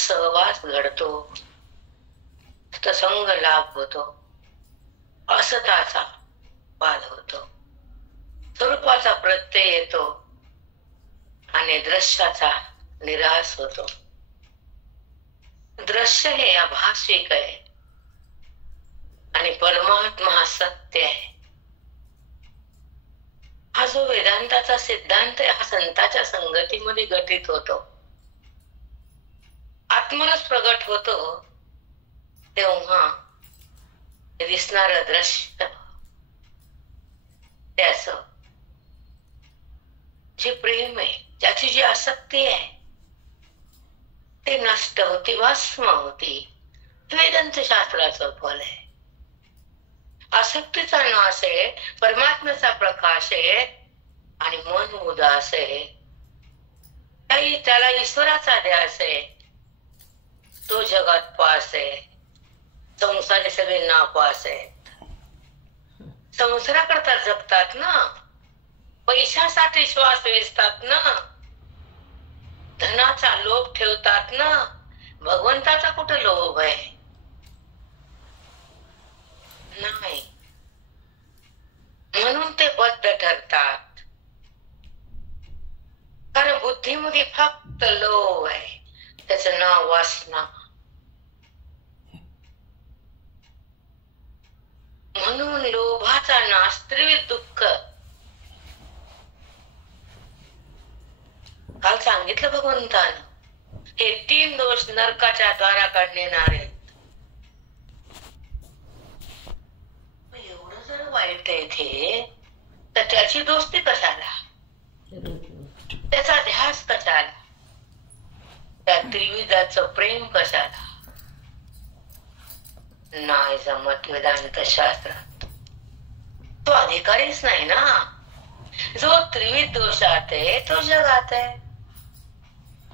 सहवास घडतो, सत्संग लाभ होतो, असताचा बाध होतो, स्वरूपाचा प्रत्यय येतो आणि दृश्याचा निराश होतो. दृश्य हे आभासिक आहे आणि परमात्मा हा सत्य आहे. हा जो वेदांताचा सिद्धांत आहे हा संतांच्या संगतीमध्ये घटित होतो. आत्मरस प्रगट होतो तेव्हा दिसणार दृश्य त्याचं जे प्रेम आहे, त्याची जी आसक्ती आहे ते नष्ट होती, भस्म होती. वेदांत शास्त्राचं फल आहे. आसक्तीचा नाश आहे, परमात्म्याचा प्रकाश आहे आणि मन उदास आहे. त्याला ईश्वराचा ध्यास आहे. तो जगात पास आहे. संसारी सगळे नापास आहेत. संसाराकरता जगतात ना, पैशासाठी श्वास वेचतात ना, धनाचा लोभ ठेवतात ना. भगवंताचा कुठे लोभ आहे? नाही. म्हणून ते बद्ध ठरतात. कारण बुद्धीमध्ये फक्त लोभ आहे, त्याचं नाव वासना. म्हणून लोभाचा नाश त्रिविध दुःख. काल सांगितलं भगवंतानं, हे 3 दोष नरकाच्या द्वाराकडे नेणारे. एवढं जर वाईट आहे ते, तर त्याची दोस्ती कशाला? त्याचा ध्यास कशाला? त्या त्रिविधाचं प्रेम कशाला? नाही जमत वेदांत शास्त्रात. तो अधिकारीच नाही ना. जो त्रिविध दोषात आहे तो जगात आहे,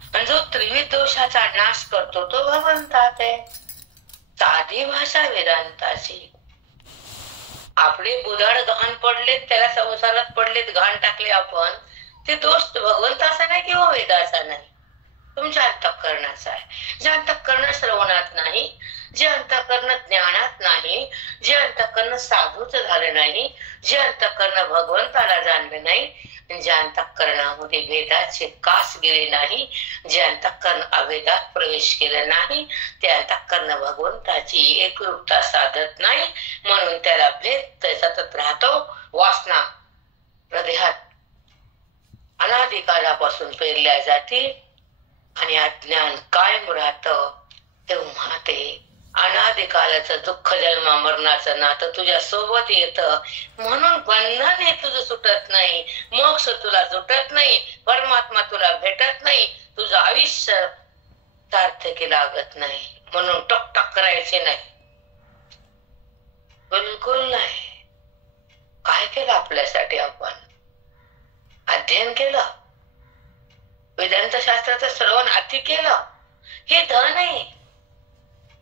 आणि जो त्रिविध दोषाचा नाश करतो तो भगवंतात आहे. साधी भाषा वेदांताची. आपले बुधाड घाण पडलेत, त्याला संसारात पडलेत, घाण टाकले आपण, ते दोष भगवंताचा नाही किंवा वेदाचा नाही, तुमच्या अंतःकरणाचा आहे. जे अंतःकरण श्रवणात नाही, जे अंतःकरण ज्ञानात नाही, जे अंतःकरण साधूच झाले नाही, जे अंतःकरण भगवंताला जाणले नाही, जे अंतःकरणामध्ये भेदाचे कास गेले नाही, जे अंतःकरण अभेदात प्रवेश केला नाही, ते अंतःकरण भगवंताची एकरूपता साधत नाही. म्हणून त्याला भेद सतत राहतो. वासना हृदयात अनादिकालापासून पेरल्या जाते आणि अज्ञान कायम राहतं. तेव्हा ते अनादिकालाचं दुःख जन्म मरणाचं नातं तुझ्या सोबत येतं. म्हणून बंधन हे तुझं सुटत नाही, मोक्ष तुला सुटत नाही, परमात्मा तुला भेटत नाही, तुझं आयुष्य सार्थकी लागत नाही. म्हणून टकटक करायचे नाही, बिलकुल नाही. काय केलं आपल्यासाठी? आपण अध्ययन केलं, वेदांत शास्त्राचं श्रवण अति केलं. हे धन आहे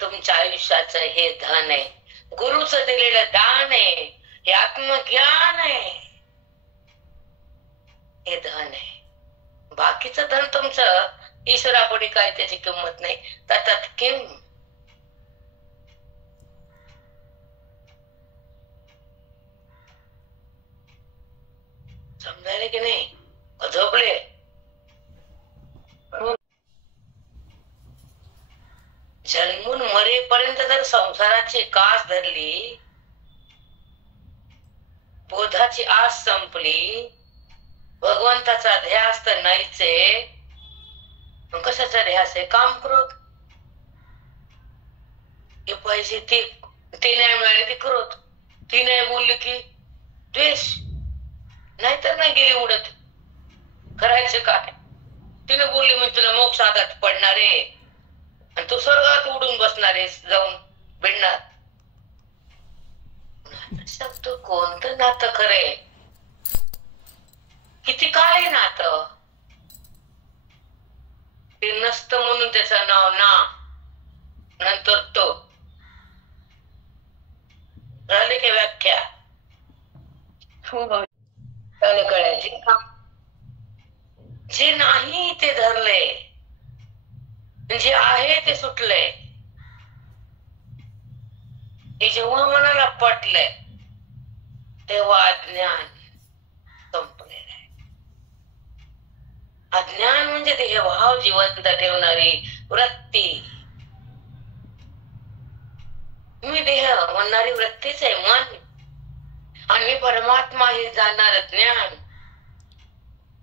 तुमच्या आयुष्याचं, हे धन आहे. गुरुचं दिलेलं दान आहे, हे आत्मज्ञान आहे, हे धन आहे. बाकीचं धन तुमचं ईश्वरापुढे काय त्याची किंमत नाही. ततात किम. समजायला की नाही? झोपले? जन्मून मरेपर्यंत जर संसाराची कास धरली, बोधाची आस संपली, भगवंताचा ध्यास तर नाहीच आहे. कशाचा ध्यास आहे? काम क्रोध. हे पाहिजे ते नाही मिळाले की क्रोध, ती नाही बोलली की द्वेष. नाहीतर नाही गेली उडत. करायचं काय? तिने बोलली म्हणजे तुला मोक्ष हातात पडणार आहे आणि तू स्वर्गात उडून बसणार आहेस, जाऊन भिडणार. शब्द कोणतं नातं खरे? किती काय नातं? ते नसतं म्हणून त्याचं नाव ना, नंतर तो. झाली की व्याख्या? कळायची? जे नाही ते धरले, जे आहे ते सुटलंय. हे जेव्हा मनाला पटलंय तेव्हा अज्ञान संपलेलं आहे. अज्ञान म्हणजे ते भाव जिवंत ठेवणारी वृत्ती. मी देह म्हणणारी वृत्तीच आहे, मन. आणि मी परमात्मा हे जाणणार ज्ञान.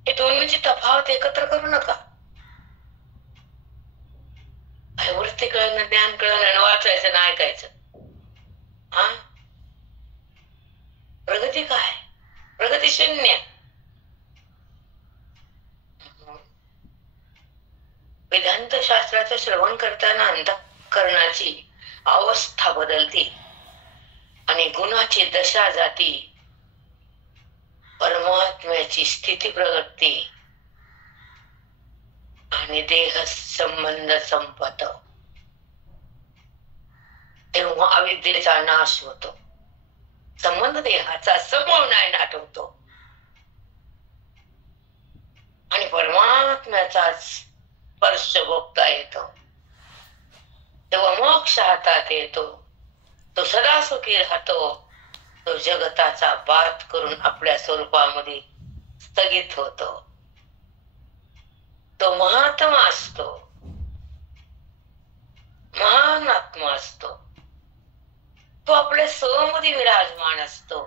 हे दोन्हीची तफावत एकत्र करू नका. वृत्ती कळणं, ज्ञान कळणं आणि वाचायचं ना ऐकायचं. हा, प्रगती काय? प्रगती शून्य. वेदांत शास्त्राचं श्रवण करताना अंतःकरणाची अवस्था बदलते आणि गुणाची दशा जाती, परमात्म्याची स्थिती प्रगटते आणि देह संबंध संपत. तेव्हा अविद्येचा नाश होतो. संबंध देहाचा समूळ नायनाट होतो आणि परमात्म्याचा स्पर्श भोगता येतो. तेव्हा मोक्ष हातात येतो. तो सदा सुखी राहतो. तो जगताचा बात करून आपल्या स्वरूपामध्ये स्थगित होतो. तो महात्मा असतो, महान आत्मा असतो. तो आपल्या स्वमध्ये विराजमान असतो.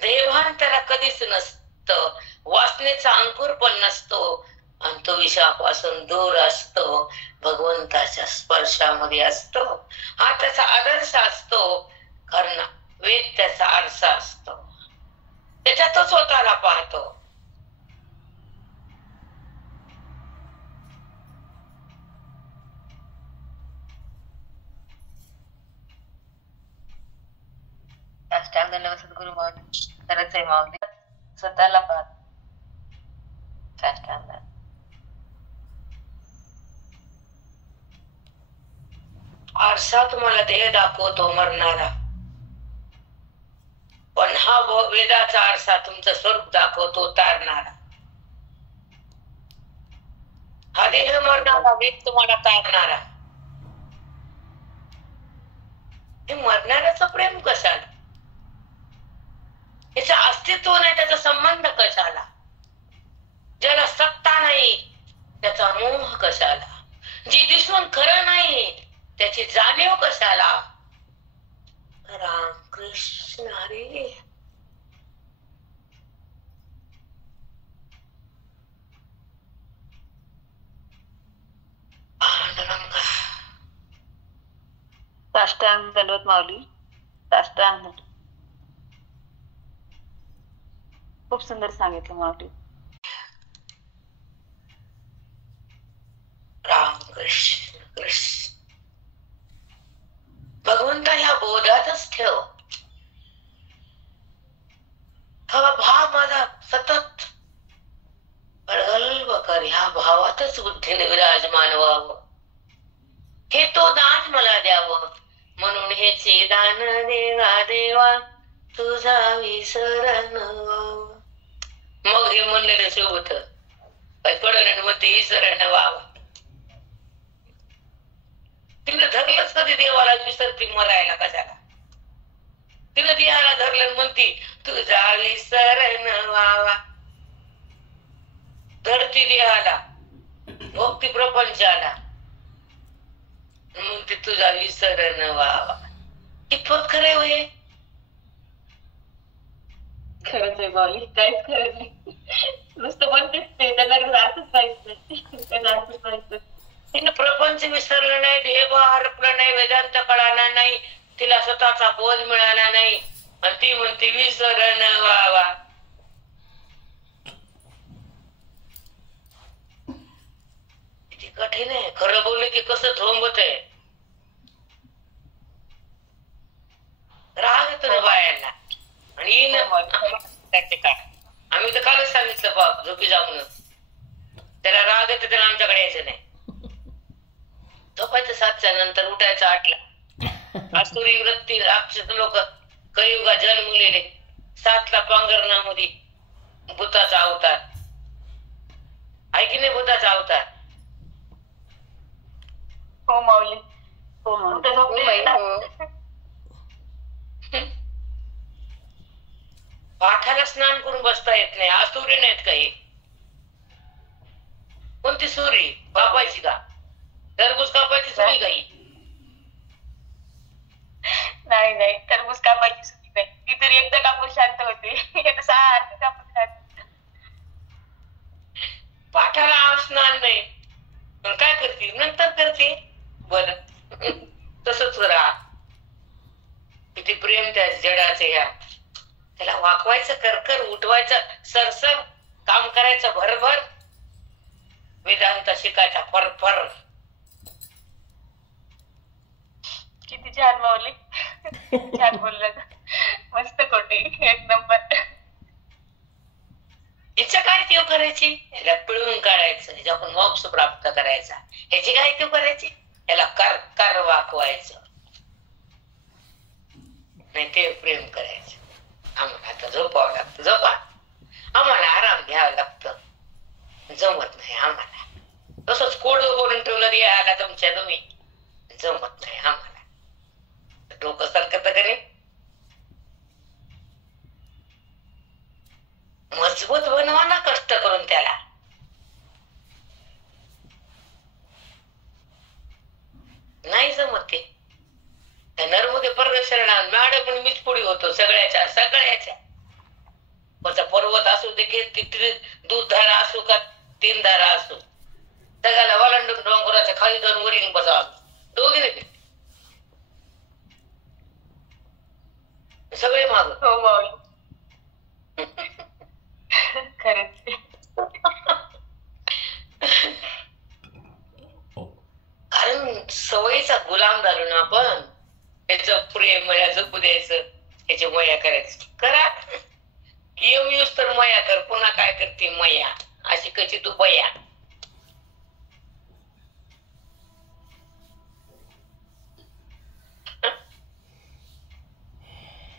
देवान त्याला कधीच नसतं. वासनेचा अंकुर पण नसतो आणि तो विषयापासून दूर असतो. भगवंताच्या स्पर्शामध्ये असतो. हा त्याचा आदर्श असतो. कारण वेद त्याचा आरसा असतो. त्याच्यात तो स्वतःला पाहतो. सद्गुरु माऊली खरंच आहे. माऊली स्वतःला पाहत. आरसा तुम्हाला देह दाखवतो मरणारा, पण हा वेदाचा आरसा तुमचं स्वरूप दाखवतो तारणारा. हा देह मरणारा, वेद तुम्हाला तारणारा. हे मरणाऱ्याचं प्रेम कशाला? याचं अस्तित्व नाही, त्याचा संबंध कशाला? ज्याला सत्ता नाही त्याचा मोह कशाला? जी दिसून खरं नाही त्याची जाणीव कशाला? राम कृष्ण हरी. साष्टांग दंडवत माऊली. साष्टांग. खूप सुंदर सांगितलं माऊली. राम कृष्ण कृष्ण. भगवंता ह्या बोधातच ठेव. हा भाव माझा सतत प्रगल्भ कर. ह्या भावातच बुद्धीने विराजमान व्हावं. हे तो दान मला द्यावं. म्हणून हेचे दान देवा देवा तुझा विसरण व्हावं. मग हे म्हणलेलं सोबत काय कळलं मग ते विसरण व्हावं. तिने धरलंच कधी देवाला विसरती मरायला कशाला? तिने देहाला धरलं म्हणती तुझा विसरण व्हावा. धरती देहाला, भक्ती प्रपंचाला, म्हणते तुझा विसरण व्हावा. कितपत खरे होय? खरंच आहे माऊली. काहीच खरं नाही. नुसतं म्हणतेच ते, त्यांना अर्थच पाहिजे. तिनं प्रपंच विसरलं नाही, देह हरपलं नाही, वेदांत कळाला नाही, तिला स्वतःचा बोध मिळाला नाही आणि ती म्हणते विसरण व्हावा. किती कठीण आहे. खरं बोलले की कसं झोंबत आहे. राग येतो ना बायांना. आणि काय आम्ही तर कालच सांगितलं बाप झोपी जा म्हणून. त्याला राग येतो त्याला आमच्याकडे यायचं नाही. झोपायचं 7च्या नंतर, उठायचं 8ला. आसुरी वृत्ती राक्षस लोक कलियुगात जन्मलेले. 7ला पांघरणामध्ये भूताचा अवतार आहे की नाही? भूताचा अवतार हो माऊली. हो माऊली. कुठं झोपलेली हो ना? पाठाला स्नान करून बसता येत नाही. आज सूर्य नाहीत काही. कोणती सुरी कापायची का? टरबूज कापायची सुरी काही? नाही नाही, टरबूज कापायची सुरी नाही. ती तरी एकदा कापून शांत होते. सारखं कापून शांत. पाठाला आज स्नान नाही, पण काय करते नंतर करते. बर तसंच राहा. किती प्रेम त्या जडाचे. ह्या त्याला वाकवायचं, करकर उठवायचं, सरसर काम करायचं, भरभर वेदांत शिकायचा, फरफर. किती छान माऊली. छान बोललं. मस्त कोटी, एक नंबर. हिचं काय तीव करायची? याला पिळून काढायचं, ह्याच्याकडून मोक्ष प्राप्त करायचा. ह्याची काय तीव करायची? याला कर कर वाकवायचं, नाही ते प्रेम करायचं. आम्हाला आता झोपावं लागतं. झोपा. आम्हाला आराम घ्यावा लागतं. जमत नाही आम्हाला. तसंच कोड करून ठेवलं यायला तुमच्या तुम्ही. जमत नाही आम्हाला. डोकं सरकत का नाही? मजबूत बनवा ना कष्ट करून त्याला. नाही जमत ते. त्या नर्मदे प्रदर्शन मॅडम मीच पुढे होतो सगळ्याच्या सगळ्याच्या. पर्वत असू दे की दूध धारा असू का 3 धारा असू, सगळ्याला वलांडून डोंगराच्या खाली जाऊन वरील बसा. दोघे सगळे माग. हो माऊली. खरंच. कारण सवयीचा गुलाम झालो ना आपण. त्याचं प्रेम मया जपू द्यायचं, त्याची मया करायची. करा येऊ येऊस तर मया कर. पुन्हा काय करते मया अशी कशी तू बया.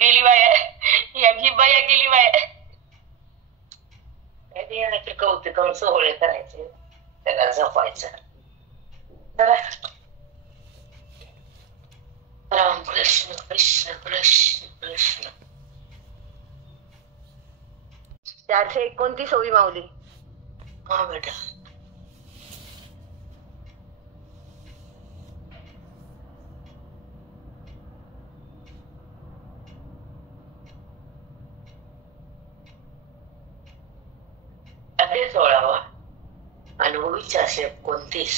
गेली बाया. याची बाया गेली बाया. देण्याचे कौतुक सोहळे करायचे, त्याला जपायचं. राम कृष्ण कृष्ण कृष्ण कृष्ण. 429 होई माऊली. हा बेटा. अध्याय 16 अनुभवीचा 29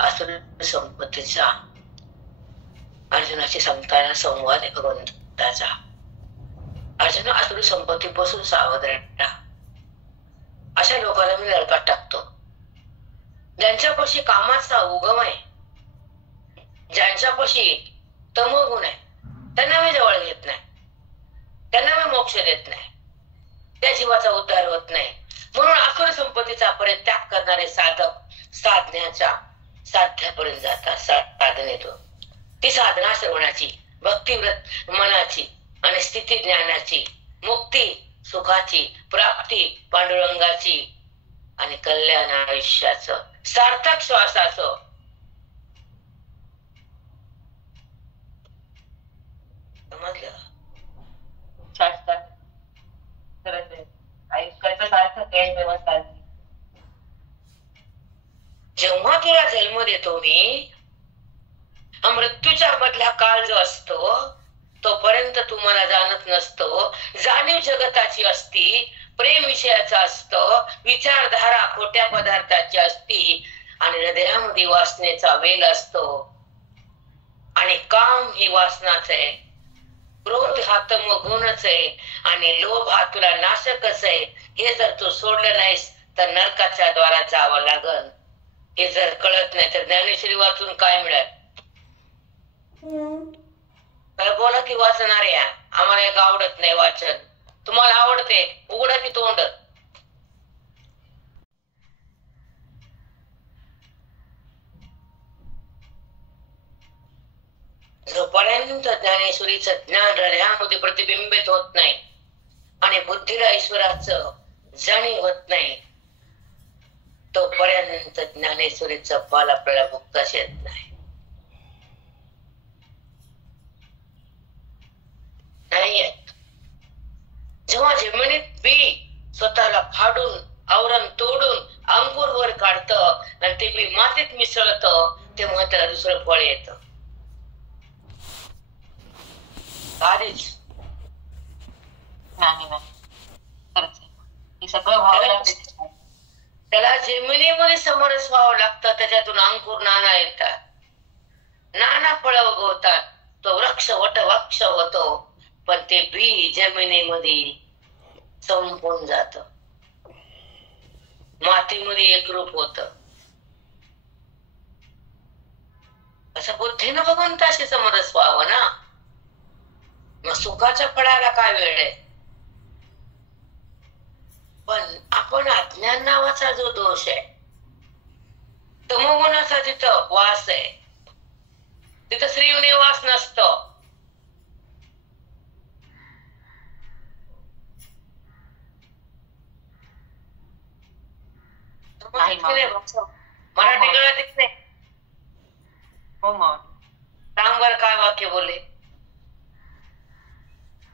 आसुर संपत्तीचा. अर्जुनाची सांगताना संवाद भगवंताचा. अर्जुन आसुरी संपत्तीपासून सावध राहा. अशा लोकांना मी नरकात टाकतो, ज्यांच्यापाशी कामाचा उगम आहे, ज्यांच्यापाशी तमोगुण आहे. त्यांना मी जवळ घेत नाही, त्यांना मी मोक्ष देत नाही, त्या जीवाचा उद्धार होत नाही. म्हणून आसुरी संपत्तीचा परित्याग करणारे साधक साध्यापर्यंत जातात. साधनेतून ती साधना श्रवणाची, भक्तिव्रत मनाची आणि स्थिती ज्ञानाची, मुक्ती सुखाची, प्राप्ती पांडुरंगाची आणि कल्याण आयुष्याचं, सार्थक श्वासाचं. समजलं? शास्त्रात खरंच आहे. आयुष्याचं सार्थक आहे व्यवस्था. जेव्हा तुला जन्म देतो मी, मृत्यूच्या मधला काळ जो असतो तोपर्यंत तू मला जाणत नसतो. जाणीव जगताची असती, प्रेम विषयाचा असतं, विचारधारा खोट्या पदार्थाची असती आणि हृदयामध्ये वासनेचा वेल असतो. आणि काम ही वासनाच आहे, क्रोध हा तमोगुणच आहे आणि लोभ हा तुला नाशकच आहे. हे जर तू सोडलं नाहीस तर नरकाच्या द्वारात जावं लागल. हे जर कळत नाही तर ज्ञानेश्वरी वाचून काय मिळेल? तर बोला की वाचणार या. आम्हाला एक आवडत नाही वाचन. तुम्हाला आवडते, उघडा की तोंड. जोपर्यंत ज्ञानेश्वरीचं ज्ञान हृदयामध्ये प्रतिबिंबित होत नाही आणि बुद्धीला ईश्वराचं जाणीव होत नाही, तोपर्यंत ज्ञानेश्वरीचं फल आपल्याला भुगताच येत नाही. जेव्हा जमिनीत बी स्वतःला फाडून आवरण तोडून अंकुर वर काढत आणि ते बी मातीत मिसळत, तेव्हा त्याला दुसरं फळ येत. आधीच नाही नाही खरंच आहे. हे सगळं व्हावं लागतं. त्याला जमिनीमध्ये समरस व्हावं लागतं. त्याच्यातून अंकुर नाना येतात, नाना फळं उगवतात, तो वृक्ष वटवृक्ष होतो. पण ते बी जमिनीमध्ये संपून जात, मातीमध्ये एकरूप होत. असं बुद्धीनं भगवंताशी समरस व्हावं ना. मग सुखाच्या फळाला काय वेळ आहे. पण आपण अज्ञान नावाचा जो दोष आहे, तमोगुणाचा जिथं वास आहे, तिथं श्रीनिवास नसतो. मराठी कळत नाही. हो मग सांग बरं काय वाक्य बोलले.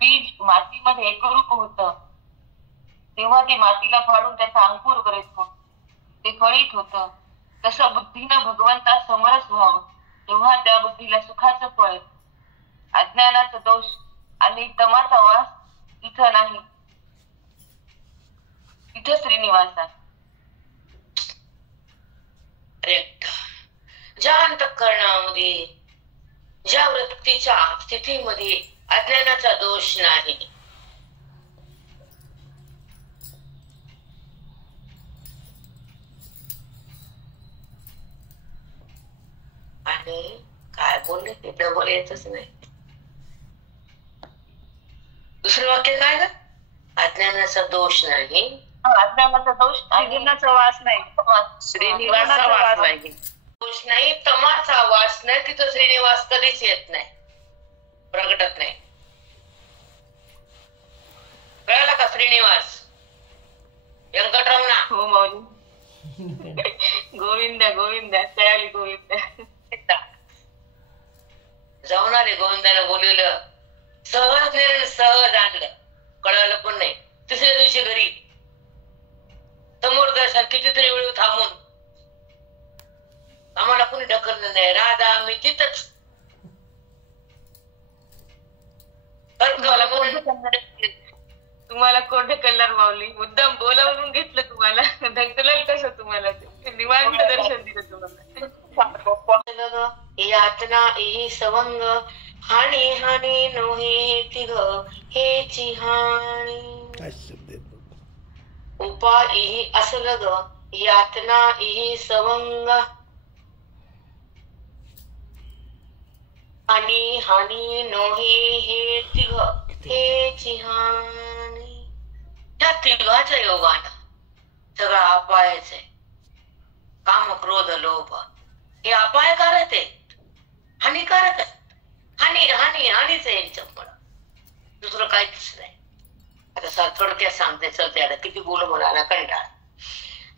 बीज मातीमध्ये एकरूप होत, तेव्हा ते मातीला फाडून त्याचा अंकुर करायचं, ते फळीत होत. तसं बुद्धीनं भगवंता समरस व्हावं, तेव्हा त्या बुद्धीला सुखाचं फळ. अज्ञानाचा दोष आणि तमाचा वास तिथं नाही, तिथं श्रीनिवास आहे. ज्या अंतःकरणामध्ये, ज्या वृत्तीच्या स्थितीमध्ये अज्ञानाचा दोष नाही, आणि काय बोलले ते डबल येतच नाही. दुसरं वाक्य काय ग. अज्ञानाचा दोष नाही, अज्ञानाचा दोष श्रीनिवासाचा वास नाही, श्रीनिवासाचा वास नाही, दोष नाही, तमाचा वास नाही. तिथं श्रीनिवास कधीच येत नाही, प्रगटत नाही. कळालं का. श्रीनिवास व्यंकटरमणा. हो माऊली. गोविंदा गोविंदा तयाली गोविंदा. जाऊन आले. गोविंदाने बोलवलं, सहज नेलं, सहज आणलं, कळालं पण नाही. तिसऱ्या दिवशी घरी समोर दर्शन, कितीतरी वेळ थांबून, आम्हाला कोणी ढकललं नाही. राधा मी तिथंच. तुम्हाला कोण ढकलणार माऊली. मुद्दाम बोलावून घेतलं तुम्हाला, ढकलल कसं तुम्हाला. निवांत दर्शन दिलं तुम्हाला. यातना ही सवंग हानी हानी नोहे तिघ हेची हानी. उपा इही असलग यातना इही सवंग हानी हानी नोहे हे तिघ हेची हानी. त्या तिघाच्या योगानं सगळा अपायच आहे. काम क्रोध लोभ हे अपायकारक आहे, हानिकारक आहे. हानी हानी हानीच आहे यांच्यामुळं, दुसरं काहीच नाही. आता थोडक्यात सांगते, चलते. आता किती बोलू मला ना कंटाळ.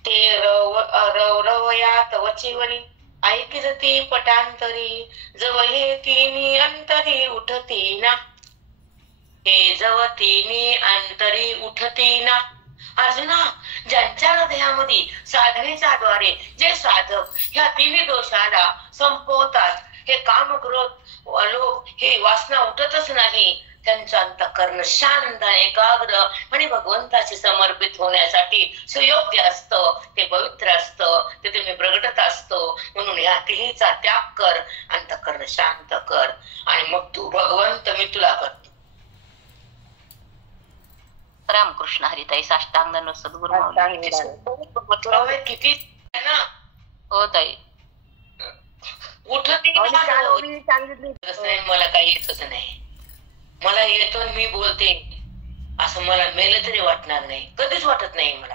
ते रवयात वचीवरी ऐकिजती पटांतरी, जव हे तिनी अंतरी उठती ना, हे जव तिनी अंतरी उठती ना. अर्जुना, ज्यांच्या हृदयामध्ये साधनेच्या द्वारे जे साधक ह्या तिन्ही दोषाला संपवतात, हे काम क्रोध लोभ हे वासना उठतच नाही, त्यांचं अंतःकरण शांत एकाग्र आणि भगवंताशी समर्पित होण्यासाठी सुयोग्य असतं, ते पवित्र असतं, ते तुम्ही प्रगटत असतो. म्हणून या तिन्हीचा त्याग कर, अंतःकरण शांत कर, आणि मग तू भगवंत मी तुला करतो. रामकृष्ण हरिताई. साष्टांग सद्गुरु किती ना. हो ताई. उठती मला काही येतच नाही. मला येतो मी बोलते असं मला मेलं तरी वाटणार नाही, कधीच वाटत नाही मला.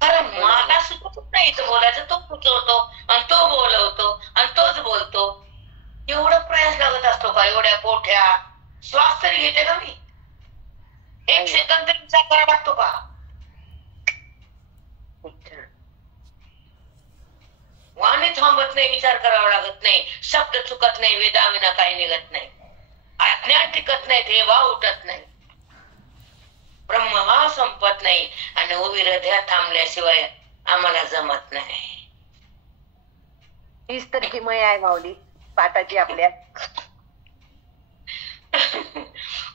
कारण मला सुचत नाही तो बोलायचं, तो सुचवतो आणि तो बोलवतो आणि तोच बोलतो. एवढा प्रयास लागत असतो का. एवढ्या पोठ्या श्वास तरी घेते का मी. एक सेकंद तरी विचार करावा लागतो का. वाणी थांबत नाही, विचार करावा लागत नाही, शब्द चुकत नाही, वेदाविना काही निघत नाही, अज्ञान टिकत नाही, ठेवा उठत नाही. ब्रह्म हा संपत नाही आणि ओवी हृदयात थांबल्याशिवाय आम्हाला जमत नाही. हीच तर किमया आहे माऊली पाठाची आपल्या.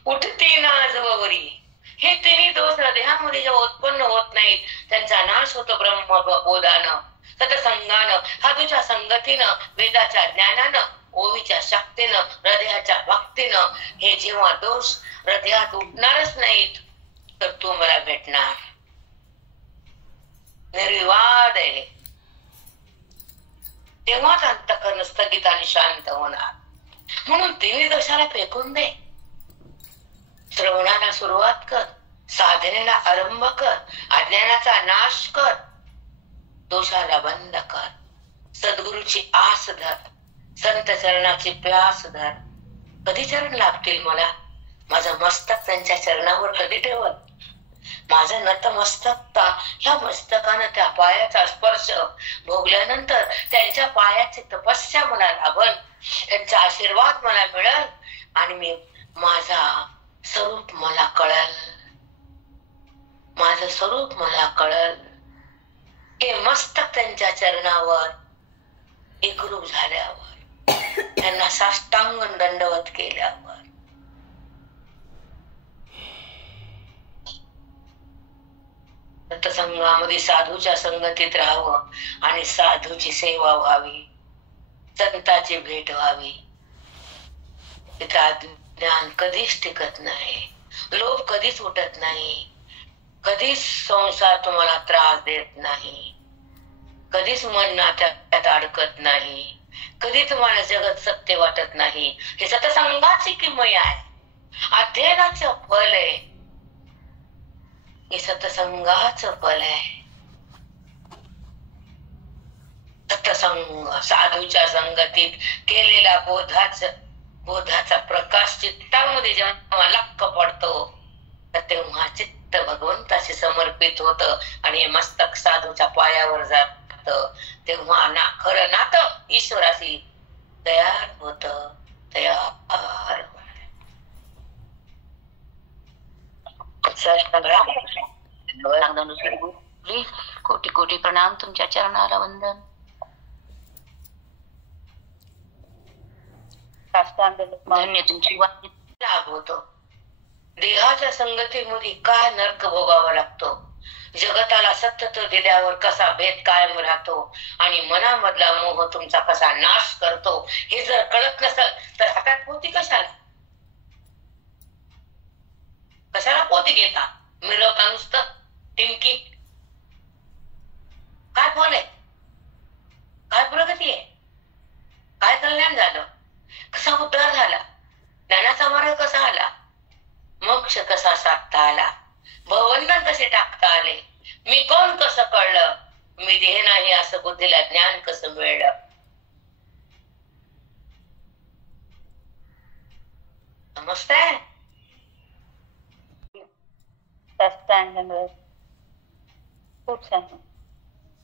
उठते ना जवळवरी. हे तिन्ही दोष हृदयामध्ये जेव्हा उत्पन्न होत नाहीत त्यांचा नाश होतो ब्रह्मबोधानं, सतसंगानं, साधूच्या संगतीनं, वेदाच्या ज्ञानानं, ओवीच्या शक्तीनं, हृदयाच्या भक्तीनं. हे जेव्हा दोष हृदयात उठणारच नाहीत तर तू मला भेटणार. निर्विवाद आहे तेव्हाच अंतःकरण स्थगित आणि शांत होणार. म्हणून तिन्ही दोषाला फेकून दे. श्रवणाला सुरुवात कर, साधनेला आरंभ कर, अज्ञानाचा नाश कर, दोषाला बंद कर, सद्गुरूची आस धर, संत चरणाची प्यास धर. कधी चरण लाभतील मला? माझं मस्तक त्यांच्या चरणावर कधी ठेवत? माझं नतमस्तकता ह्या मस्तकानं त्या पायाचा स्पर्श भोगल्यानंतर त्यांच्या पायाची तपस्या मला लाभल, त्यांचा आशीर्वाद मला मिळेल आणि मी माझा स्वरूप मला कळल. माझं स्वरूप मला कळल. हे मस्तक त्यांच्या चरणावर एकरूप झाल्यावर, त्यांना साष्टांग दंडवत केल्यावर सत्संगामध्ये साधूच्या संगतीत राहावं आणि साधूची सेवा व्हावी, संताची भेट व्हावी. ज्ञान कधीच टिकत नाही, लोभ कधीच उठत नाही, कधीच संसार तुम्हाला त्रास देत नाही, कधीच मन नात्यात अडकत नाही, कधी तुम्हाला जगत सत्य वाटत नाही. हे सत्संगाची किमया आहे, अध्ययनाचं फल आहे. हे सत्संगाचं फल आहे. सत्संग साधूच्या संगतीत केलेला बोधाचा प्रकाश चित्तामध्ये जेव्हा लक्क पडतो तर तेव्हा चित्त भगवंताशी समर्पित होत आणि मस्तक साधूच्या पायावर जात. तेव्हा ना खरं नातं ईश्वराशी तयार होत. तयार कोटी कोटी प्रणाम. तुमच्या चरणाला वंदन. धन्य तुमची वाणी. लाभ होतो. देहाच्या संगतीमध्ये काय नरक भोगावा लागतो, जगताला सतत दिल्यावर कसा भेद कायम राहतो आणि मनामधला मोह तुमचा कसा नाश करतो, हे जर कळत नसेल तर हातात पोती कशाला पोती घेता, मिळवता नुसतं टिमकी. काय फल आहे, काय प्रगती आहे, काय कल्याण झालं, कसा उद्धार झाला, ज्ञानाचा मार्ग कसा आला, मोक्ष कसा साधता आला, भवबंधन कसे टाकता आले, मी कोण कसं कळलं, मी देह नाही असं बुद्धीला ज्ञान कसं मिळलं. समजतंय? खूप छान.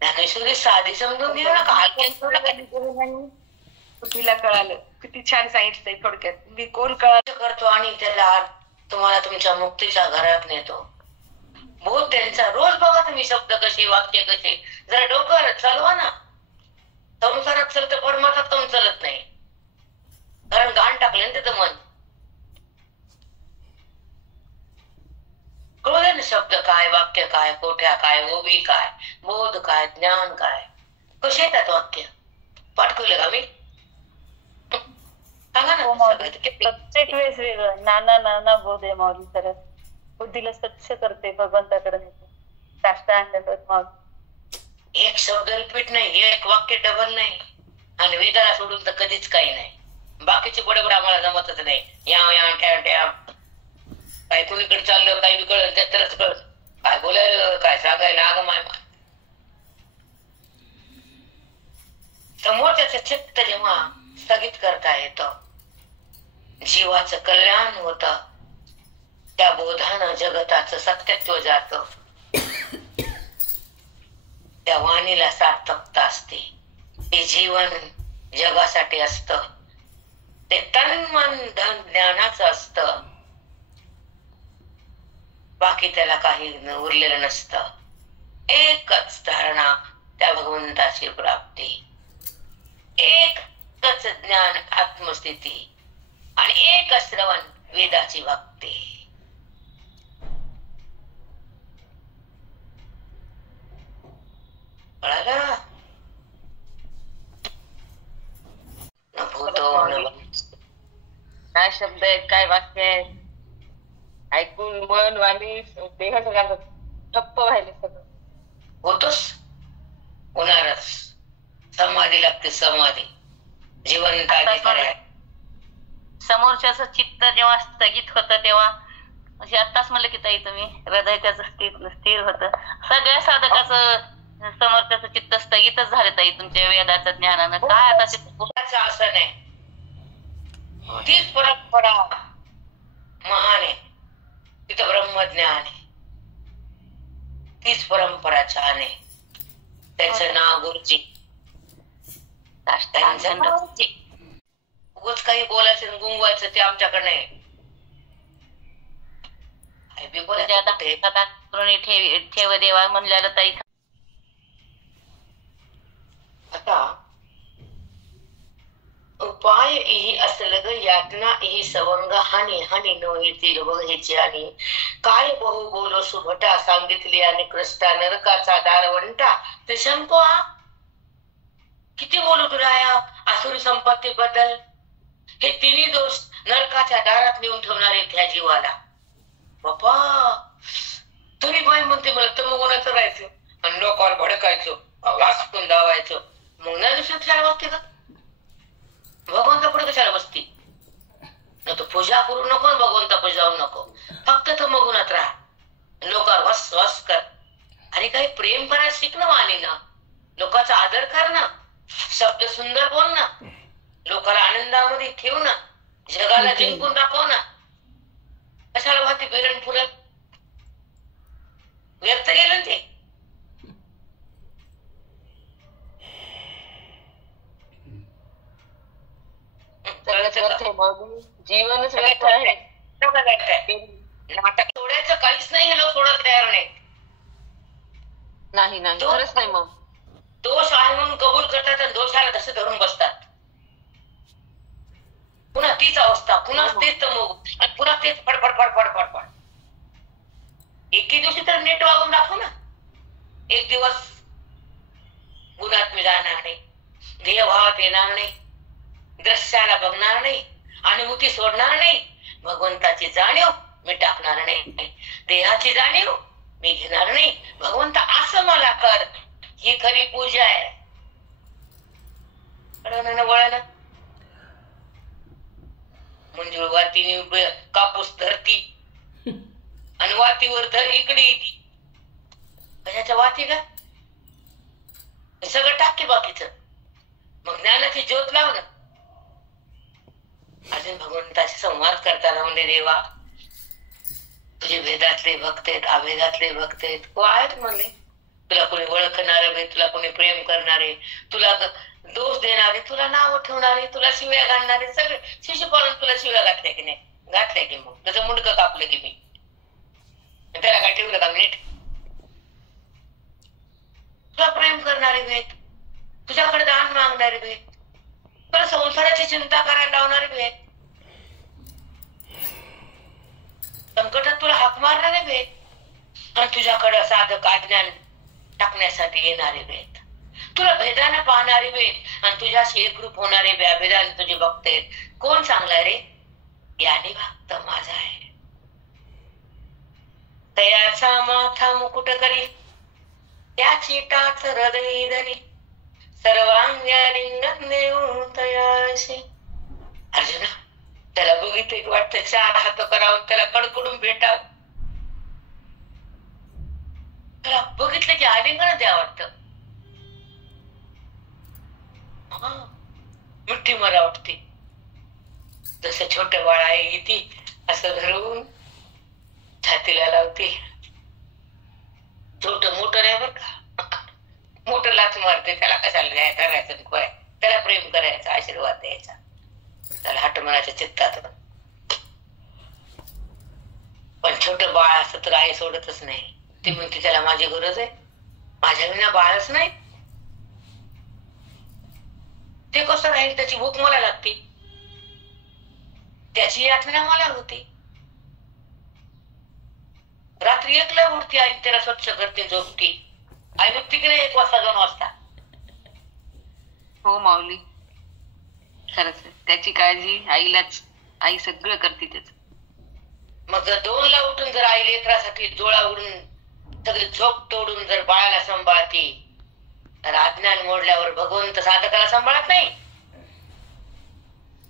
ज्ञानेश्वरी साधी समजून घेऊ नका. बुद्धीला कळालं. किती छान सांगितलंय थोडक्यात. मी कोण कळालं करतो आणि त्याला तुम्हाला तुमच्या मुक्तीच्या घरात नेतो. बोध त्यांचा रोज बघा तुम्ही, शब्द कसे, वाक्य कसे. जरा डोकं चालवा ना. संसारात चलत परमार्थात पण चलत नाही, कारण गाण टाकले ना त्याचं मन. कळू दे ना शब्द काय, वाक्य काय, कोठ्या काय, ओवी काय, बोध काय, ज्ञान काय, कसे येतात वाक्य. पाठ केलं का मी? सांगा ना. प्रत्येक वेळेस वेगळं. नाना नाना बोध आहे माऊली. खरंच बुद्धीला स्वच्छ करते, भगवंताकडे नेते. एक शब्द रिपीट नाही, एक वाक्य डबल नाही, आणि वेदाला सोडून तर कधीच काही नाही. बाकीचे बडबड आम्हाला जमतच नाही. या ट्या ट्या काय कुणीकडे चाललं काही कळलं त्यातच कळत, काय बोलायला काय सांगायला आग माय. समोरच्याचं चित्त जेव्हा स्थगित करता येतं, जीवाचं कल्याण होतं, त्या बोधानं जगताचं सत्यत्व जातं, त्या वाणीला सार्थकता असते. ते जीवन जगासाठी असतं, ते तन मन धन ज्ञानाचं असतं. बाकी त्याला काही उरलेलं नसतं. एकच धारणा त्या भगवंताची प्राप्ती, एकच ज्ञान आत्मस्थिती आणि एकच श्रवण वेदाची भक्ती. कळालं? न भूतो न काय शब्द आहेत, काय वाक्य आहेत, ऐकून मन वाणी देह सगळ्यांचं ठप्प व्हायले सगळं. होतोस, होणारच. समाधी लागते, समाधी. जिवंत आधी खरं. समोरच्याच चित्त जेव्हा स्थगित होतं तेव्हा म्हणजे आत्ताच म्हणलं की ताई तुम्ही हृदय त्याचं स्थिर होतं. सगळ्या साधकाचं समोरच्याचं चित्त स्थगितच झालं ताई तुमच्या वेदाच्या ज्ञानानं. काय आता चित्ताचं असं नाही, तीच परंपरा महान आहे. तिथं ब्रह्मज्ञान आहे, तीच परंपरा छान आहे. त्याचं नाव गुरुजी. त्यांचं नाव गुरुजी. उगाच काही बोलायचं गुंगवायचं ते आमच्याकडे नाही. ठेव देवा म्हणल्याला ताई. आता उपाय इही असलग यातना इही सवंग हानी हानी नो येतील बघ ह्याची आणि काय बहु बोलो सुभटा सांगितली आणि कृष्णा नरकाचा दारवंटा ते संपवा. किती बोलू तुला या आसुरी संपत्ती बद्दल. हे तिन्ही दोष नरकाच्या दारात नेऊन ठेवणारे त्या जीवाला. बाप्पा तुम्ही बाई म्हणते मला तर मग उन्हाचं राहायचं आणि लोकांवर भडकायचो, वाचून धावायचो. मग नाही दुसरं कशाला बसते का? भगवंता पुढे कशाला बसती? न तो पूजा करू नको, भगवंता पूजावू नको. फक्त तो मगुनात राहा, लोकांवर वस वस कर. आणि काही प्रेम करायला शिक ना वाणीनं. लोकांचा आदर कर ना, शब्द सुंदर बोल ना, लोकांना आनंदामध्ये ठेव ना, जगाला जिंकून दाखव ना. कशाला वाहते बिरण फुलत? व्यर्थ गेलं ते. जीवनच व्यर्थ आहे. नाटक सोडायचं काहीच नाही. हे लोक सोडत तयार नाही नाही खरंच नाही. मग दोष आहे म्हणून कबूल करतात आणि दोषाला तसे धरून बसतात. पुन्हा तीच अवस्था, पुन्हा तेच तमोग आणि पुन्हा तेच फडफड फडफड फडफड. एके दिवशी तर नीट वागून दाखव ना. एक दिवस गुणात मी जाणार नाही, देहभावात येणार नाही, दृश्याला बघणार नाही, अनुभूती सोडणार नाही, भगवंताची जाणीव मी टाकणार नाही, देहाची जाणीव मी घेणार नाही. भगवंत असं मला कर, ही खरी पूजा आहे. वळण मंजूळ वातीने कापूस धरती आणि वातीवर धर इकडे येते. कशाच्या वाती का? सगळं टाके बाकीच. मग ज्ञानाची ज्योत लाव ना. अजून भगवंताशी संवाद करताना म्हणजे देवा तुझे वेदातले भक्त आहेत, अभेदातले भक्त आहेत, को आहेत म्हणले. तुला कोणी ओळखणारे बे, तुला कोणी प्रेम करणारे, तुला दोष देणारे, तुला नाव ठेवणारे, तुला शिव्या घालणारे, सगळे शिशुपालन तुला शिव्या घातल्या की नाही? घातल्या की मग त्याचं मुंडकं कापलं की मी त्याला काय ठेवलं का नीट? तुला प्रेम करणारे भेट, तुझ्याकडे दान मागणारे भेट, तुला संसाराची चिंता करायला लावणारे भेट, संकटात तुला हाक मारणारे भेट आणि तुझ्याकडे साधक अज्ञान टाकण्यासाठी येणारे भेट, तुला भेदाने पाहणारे भेट आणि तुझ्याशी एकरूप होणारे भेदाने तुझे भक्त आहेत. कोण चांगला रे? याने भक्त माझा आहे. तयाचा माथा मुकुट करी, त्याची टाच हृदय धरी, सर्वांग्या लिंगन देऊ तयाशी. अर्जुना त्याला बघितलं वाटतं चार हात करावं, त्याला कडकडून भेटावं, त्याला बघितलं की आलिंगन द्यावं वाटतं. मिठी मला वाटते जसं छोटं बाळ आहे येते असं धरून छातीला लावते. छोट मोठं नाही बर का, मोठं लाच मारते. त्याला कशाला करायचं, त्याला प्रेम करायचा, आशीर्वाद द्यायचा, त्याला हट म्हणायच्या चित्तात. पण छोटं बाळ असतं तर आई सोडतच नाही. ती म्हणते त्याला माझी गरज आहे, माझ्या विना बाळच नाही. ते कसं राहील? त्याची भूक मला लागते, त्याची यातना मला होती. रात्री एकला उठते आई, त्याला स्वच्छ करते, झोपती. आई उठते की नाही 1 वाजता 2 वाजता? हो माऊली, खरंच त्याची काळजी आईलाच, आई सगळं करते त्याच. मग जर 2ला उठून जर आई लेकरासाठी डोळा उडून सगळी झोप तोडून जर बाळाला सांभाळते, तर अज्ञान मोडल्यावर भगवंत साधकाला सांभाळत नाही?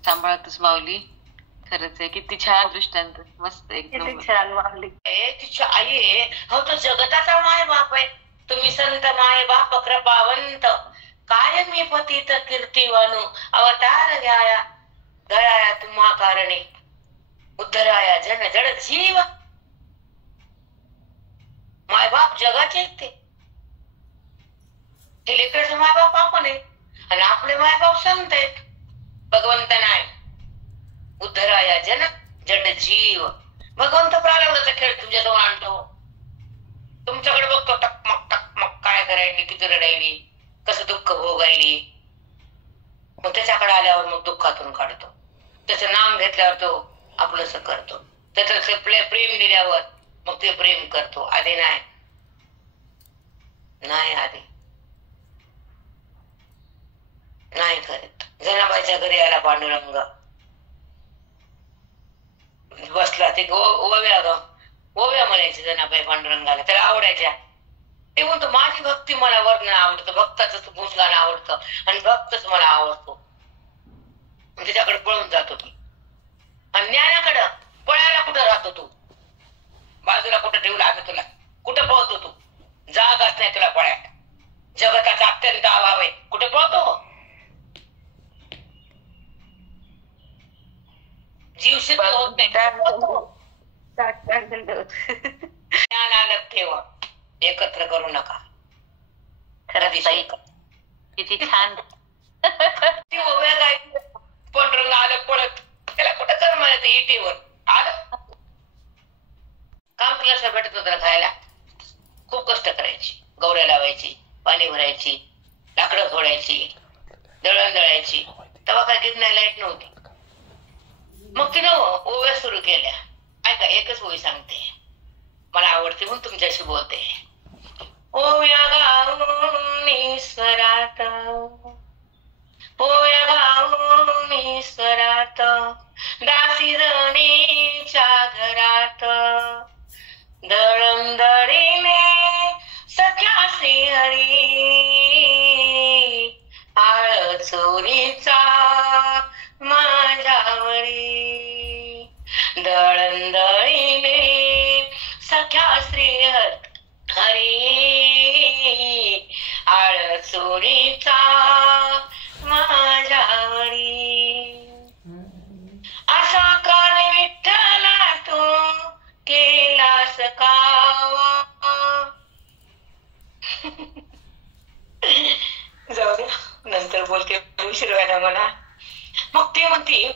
सांभाळतच माऊली, खरंच आहे. किती छान दृष्टांत, मस्त एकदम छान माऊली. तिच्या आई आहे, हो तो जगताचा माय बाप आहे. तुम्ही संत माय बाप कृपावंत, काय मी पतित कीर्तिवानू, अवतार घ्याया दयाया तुम्हा कारणे, उद्धराया जन जड जीव. मायबाप जगाचे आहेत ते लेकराचे मायबाप आपण आहे, आणि आपले मायबाप संत आहेत. भगवंत नाही, उद्धराया जन जड जीव. भगवंत प्रारंभाचा खेळ तुमच्याजवळ आणतो, तुमच्याकडे बघतो, टकमक टकमक काय करायली, किती रडायली, कसं दुःख भोगायली. मग त्याच्याकडे आल्यावर मग दुःखातून काढतो, त्याचं नाम घेतल्यावर तो आपलंस करतो, त्याचं प्रेम दिल्यावर मग ते प्रेम करतो. आधी नाही, आधी नाही करत. जनाबाईच्या घरी आला पांडुरंग, बसला. ते ओव्या म्हणायचे जनाबाई पांडुरंगाला, त्याला आवडायच्या. ते म्हणतो माझी भक्ती मला वर्ण आवडतं, भक्ताच गुणगान आवडतं, आणि भक्तच मला आवडतो. त्याच्याकडे पळून जातो तू. आणि ज्ञानाकडं पळायला कुठं राहतो तू? बाजूला कुठं ठेवला आम्ही तुला? कुठं पळतो तू? जागाच नाही तुला पळायला, जगताचा अत्यंत अभाव आहे, कुठे पळतो? जीव सिद्ध होत नाही, ज्ञान आलं ठेवा, एकत्र करू नका. खरंच ताई, किती छान. ती ओव्या गायची, पांडुरंग आलं पळत, त्याला कुठं कर म्हणत इटीवर आलं. काम केल्याशिवाय भेटत होतं खायला. खूप कष्ट करायची, गौऱ्या लावायची, पाणी भरायची, लाकडं फोडायची, दळण दळायची. तेव्हा काय गिरण्या लाईट नव्हती. मग तिनं ओव्या सुरू केल्या. ऐका, एकच ओवी सांगते, मला आवडते म्हणून तुमच्याशी बोलते. ओव्या गाऊन ईश्वरात, ओव्या गाऊन ईश्वरात, दासी जणीच्या घरात, दळण दळीने सख्या श्रीहरी, आळ चोरीचा माझ्यावरी, दळण दळीने सख्या श्रीहरी, आळ चोरीचा माझ्यावरी. असा काळ विठ्ठला तू केलास कावा. जाऊ द्या, नंतर बोलते, उशीर व्हायला मला. मग ती म्हणती,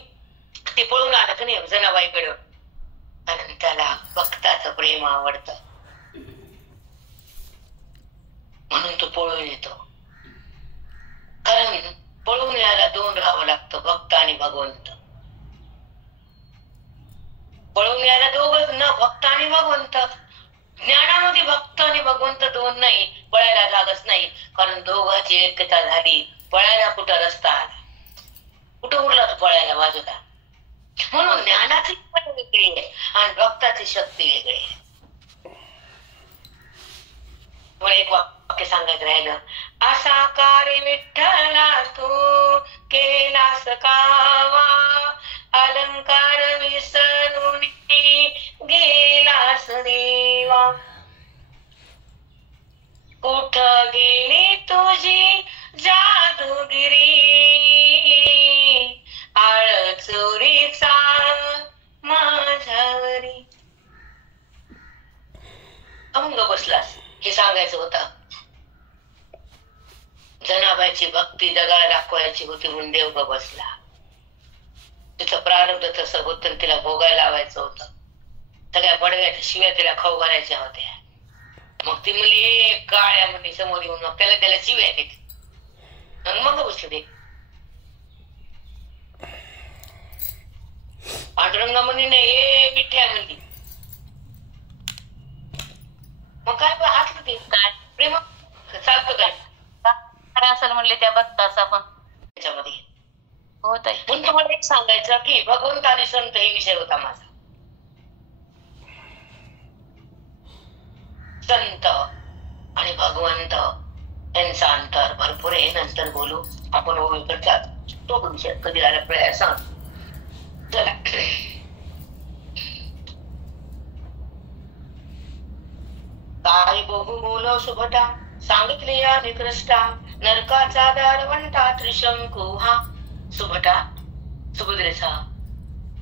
ते पळून आलं का नाही जनाबाईकडं, कारण त्याला भक्ताचं प्रेम आवडतं, म्हणून तो पळून येतो. कारण पळून यायला 2 राहावं लागतं, भक्त आणि भगवंत. पळून यायला 2च न, भक्त आणि भगवंत. ज्ञानामध्ये भक्त आणि भगवंत 2 नाही, पळायला जागच नाही. कारण दोघांची एकता झाली, पळायला कुठं रस्ता आला, कुठं उरला तो पळायला बाजूला. म्हणून ज्ञानाची पण वेगळी आहे आणि भक्ताची शक्ती वेगळी आहे. मला एक वाक्य सांगायचं राहिलं. असा कार्य विठ्ठला तू केलास कावा, अलंकार विसरून गेलास देवा. कुठ गेली तुझी जादूगिरी, आळ चोरीचा माझ्यावरी. अमंग बसलास हे सांगायचं होतं. जनाबाईची भक्ती जगाला दाखवायची होती म्हणून देव ग बसला. तिचं प्रारब्ध तसं होतं, तिला भोगायला लावायचं होतं. सगळ्या बडव्याच्या शिव्या तिला खाऊ घालायच्या होत्या. मग ती म्हणली काळ्या मुली समोर येऊन मग त्याला शिव्या देते. मग बसले ते पांडुरंगा म्हणली हे मिठ्या म्हणली. मग काय हातलं ते काय प्रेम चालतं काय असेल म्हणले त्या बघताच आपण त्याच्यामध्ये. होत आहे. पण तुम्हाला एक सांगायचं की भगवंत आणि संत हे विषय होता माझा. संत आणि भगवंत यांचा अंतर भरपूर आहे. नंतर बोलू आपण ओळखीचा तो विषय कधी आला प्रयास सांग. चला काय बघू बोल सुभटा सांगितले या निकृष्टा नरकाचा दारवंटा त्रिशंकू हा. सुभटा सुभद्रेचा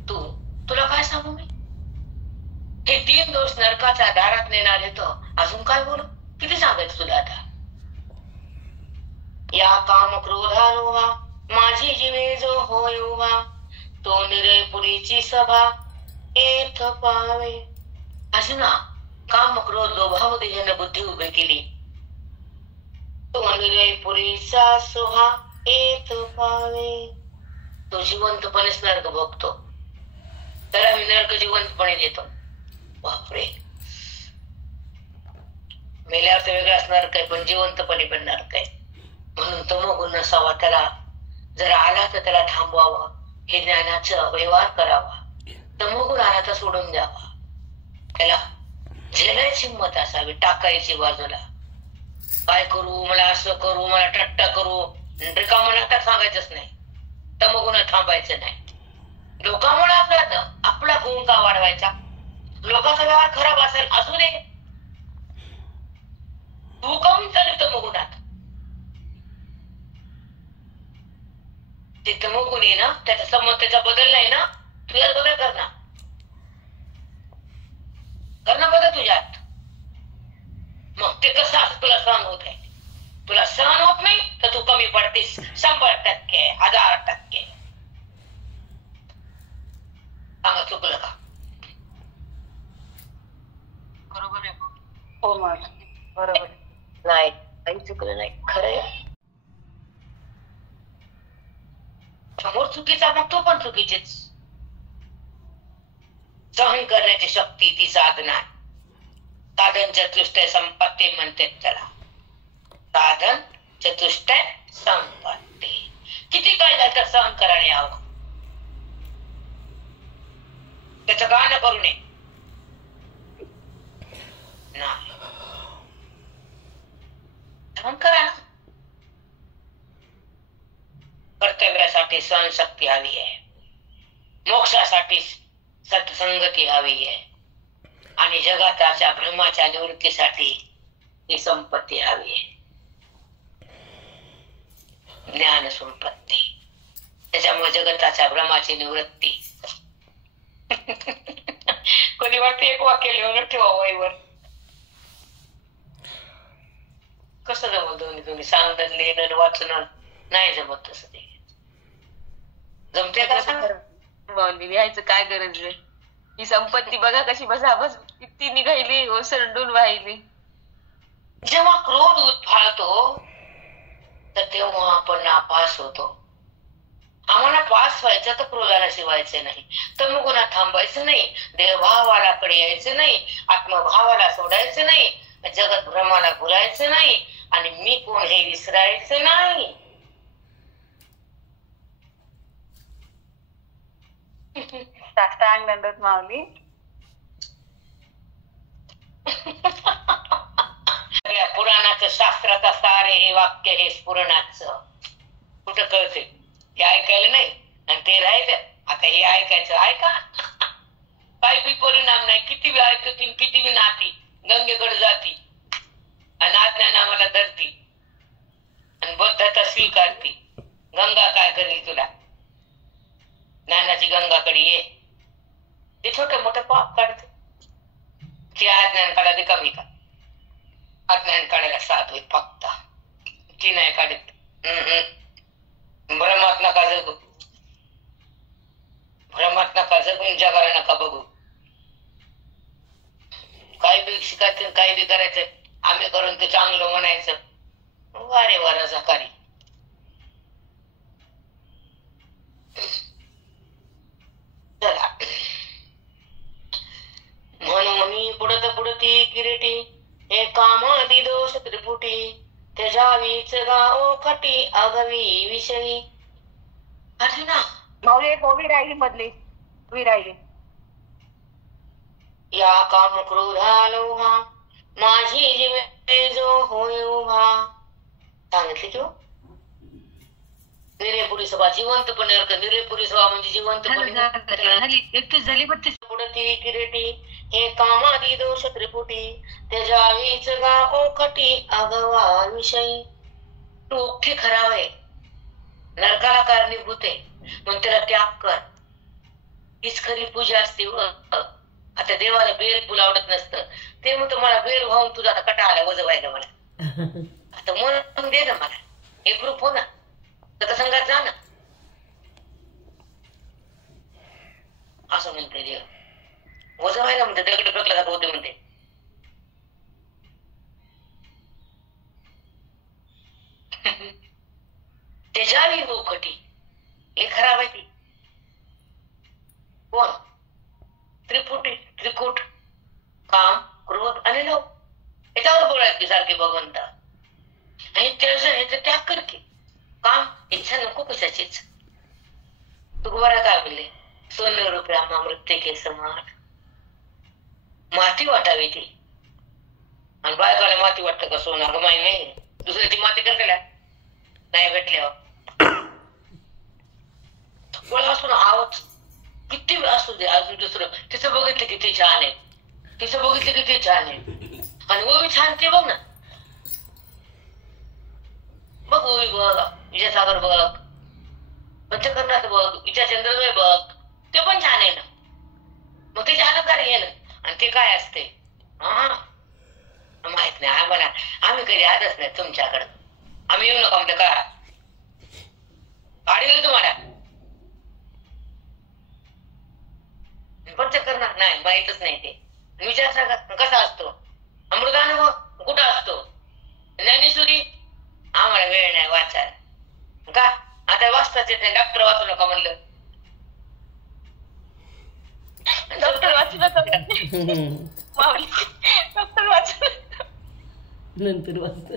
तुला काय सांगू मी. हे 3 दोष नरकाच्या दारात नेणार येतो. अजून काय बोलू किती सांगायचं तुला आता. या काम क्रोधा लोभा माझी जीवे जो होय उभा तो निरयपुरीची सभा येथ पावे. अशी ना काम क्रोध लोभामध्ये ज्याने बुद्धी उभी केली तो निरयपुरीचा सोहा येथ पावे. तो जिवंतपणेच नरक भोगतो. त्याला मी नरक जिवंतपणे देतो. बापरे मेल्यावर तर वेगळाच नरक आहे पण जिवंतपणे पण नरक आहे. म्हणून तमोगुण नसावा. त्याला जर आला तर त्याला थांबवावं. हे ज्ञानाचा व्यवहार करावा. तमोगुण आला तर सोडून द्यावा. त्याला झेलायची हिंमत असावी. टाकायची बाजूला. काय करू मला असं करू मला टट्टा करू रिकामं नाटक सांगायचंच नाही. तमोगुण थांबायचं नाही. लोकांमुळे आपला गुण का वाढवायचा. लोकांचा व्यवहार खराब असेल असू दे. तू कमी चालू तमोगुणात. ते तमोगुण आहे ना त्याचा संबंध त्याचा बदल नाही ना. तू यात बदल करणार बदल तुझ्यात. मग ते कसं असं तुला सहन होत आहे. तुला सहन होत नाही तर तू कमी पडतेस 100%, 1000%. सांगा चुकलं का. बरोबर आहे. हो मग बरोबर नाही काही चुकलं नाही. खरंय समोर चुकीचा मग तो पण चुकीचेच. सहन करण्याची शक्ती ती साधना. साधन चतुष्टय संपत्ती म्हणते त्याला. साधन चतुष्टय संपत्ती. किती काय झालं तर सहन करायला यावं. त्याचं गाणं करू नये नाही. सहन करा ना. कर्तव्यासाठी सहनशक्ती हवी आहे. मोक्षासाठी सत्संगती हवी आहे. आणि जगाच्या भ्रमाच्या निवृत्तीसाठी ही संपत्ती हवी आहे. ज्ञान संपत्ती. त्याच्यामुळे जगताच्या भ्रमाची निवृत्ती. कधी वाटते एक वाक्य लिहून ठेवा वहीवर. कसं जमत दोन्ही सांगणं लिहिणं वाचणं नाही जमत. तसं ते जमते का सांग. लिहायचं काय गरज आहे. ही संपत्ती बघा कशी बसाबस किती निघाली ओसंडून वाहिली. जेव्हा क्रोध उद्फाळतो तर तेव्हा आपण नापास होतो. आम्हाला पास व्हायचं तर क्रोधाला शिवायचं नाही. तमोगुणात थांबायचं नाही. देहभावालाकडे यायचं नाही. आत्मभावाला सोडायचं नाही. जगत भ्रमाला भुलायचं नाही. आणि मी कोण हे विसरायचं नाही. साष्टांग दंडवत माऊली. पुराणाचं शास्त्राचा सार हे वाक्य हे स्फुरणाचं. कुठं कळते हे ऐकायला नाही आणि ते राहिलं. आता हे ऐकायचं ऐका. काही बी परिणाम नाही. किती बी ऐकतील किती बी नाती गंगेकडे जाती आणि अज्ञानाला धरती आणि बद्धता स्वीकारती. गंगा काय करेल तुला. ज्ञानाची गंगाकडे ये. ते छोटे मोठे पाप काढते. ते अज्ञान काढायला कमी का. अज्ञान काढायला साधू फक्त. ती नाही काढत. भ्रमात नका जगू. भ्रमात नका जगून जगाला नका बघू. काही बी शिकायचं काही बी करायचं, आम्ही करून ते चांगलं म्हणायचं. वारे वारा सकाळी चला म्हणून पुढत पुढती किरीटी हे कामादी दोष त्रिपुटी त्याच्यावीच गाओ खटी आगवी विषयी. अरे ना माऊली एक ओवी राहिली मधली, ओवी राहिली. या काम क्रोधा लोभा माझी जीवे जो होय उभा. सांगितले की निरेपुरी सभा जिवंतपणे निरेपुरी सभा म्हणजे जिवंतपणे पुढती किरीटी हे कामादी दोष त्रिपुटी त्याच्यावीच गाओ खटी आगवा विषयी. तू ओखे खराब आहे, नरकाला कारणीभूत आहे, मग त्याला त्याग कर. हीच खरी पूजा असते. आता देवाला बेल फुल आवडत नसतं, ते मग मला बेल वाहून तुझा आता कटा आला वजं व्हायला मला. आता म्हणून दे ना मला एक रूप हो ना, संघात जा ना असं म्हणते देव. वजं व्हायला म्हणते, दगड फेकला होते म्हणते. त्याच्यावी हो खटी हे खराब आहे ती. कोण? त्रिपुटी त्रिकूट काम क्रोध आणि लोभ याच्यावर बोलायचं की सारखे भगवंता. आणि त्याचं त्याग कर की. काम इच्छा नको कशाचीच. तुकोबारा काय बोलले? सोने रुपया मृत्यू के समान. माती वाटावी ती. आणि बायकाला माती वाटतं का सोनं? गमाई नाही, दुसऱ्याची माती करते नाही भेटल्यावर. असतो ना आवाज किती असू दे, अजून दुसरं तिचं बघितलं किती छान आहे, तिचं बघितलं किती छान आहे. आणि ओवी छान ते बघ ना, बघ ओवी बघ, विजयसागर बघ, पंचकर्णात बघ, विजय चंद्रदय बघ, ते पण छान आहे ना. मग त्याचे अलंकार घे ना. आणि ते काय असते माहित नाही आम्हाला, आम्ही कधी आलंच नाही तुमच्याकडं. आम्ही येऊ नका म्हणजे का गाडी तुम्हाला पंचकर्णात नाही, माहितच नाही ते. विचार कसा असतो, अमृतानुभव कुठं असतो, ज्ञानेश्वरी आम्हाला वेळ नाही वाचायला का. आता वाचताच येत नाही, डॉक्टर वाचू नका म्हणलं. डॉक्टर वाचलं डॉक्टर वाचलं नंतर वाचत.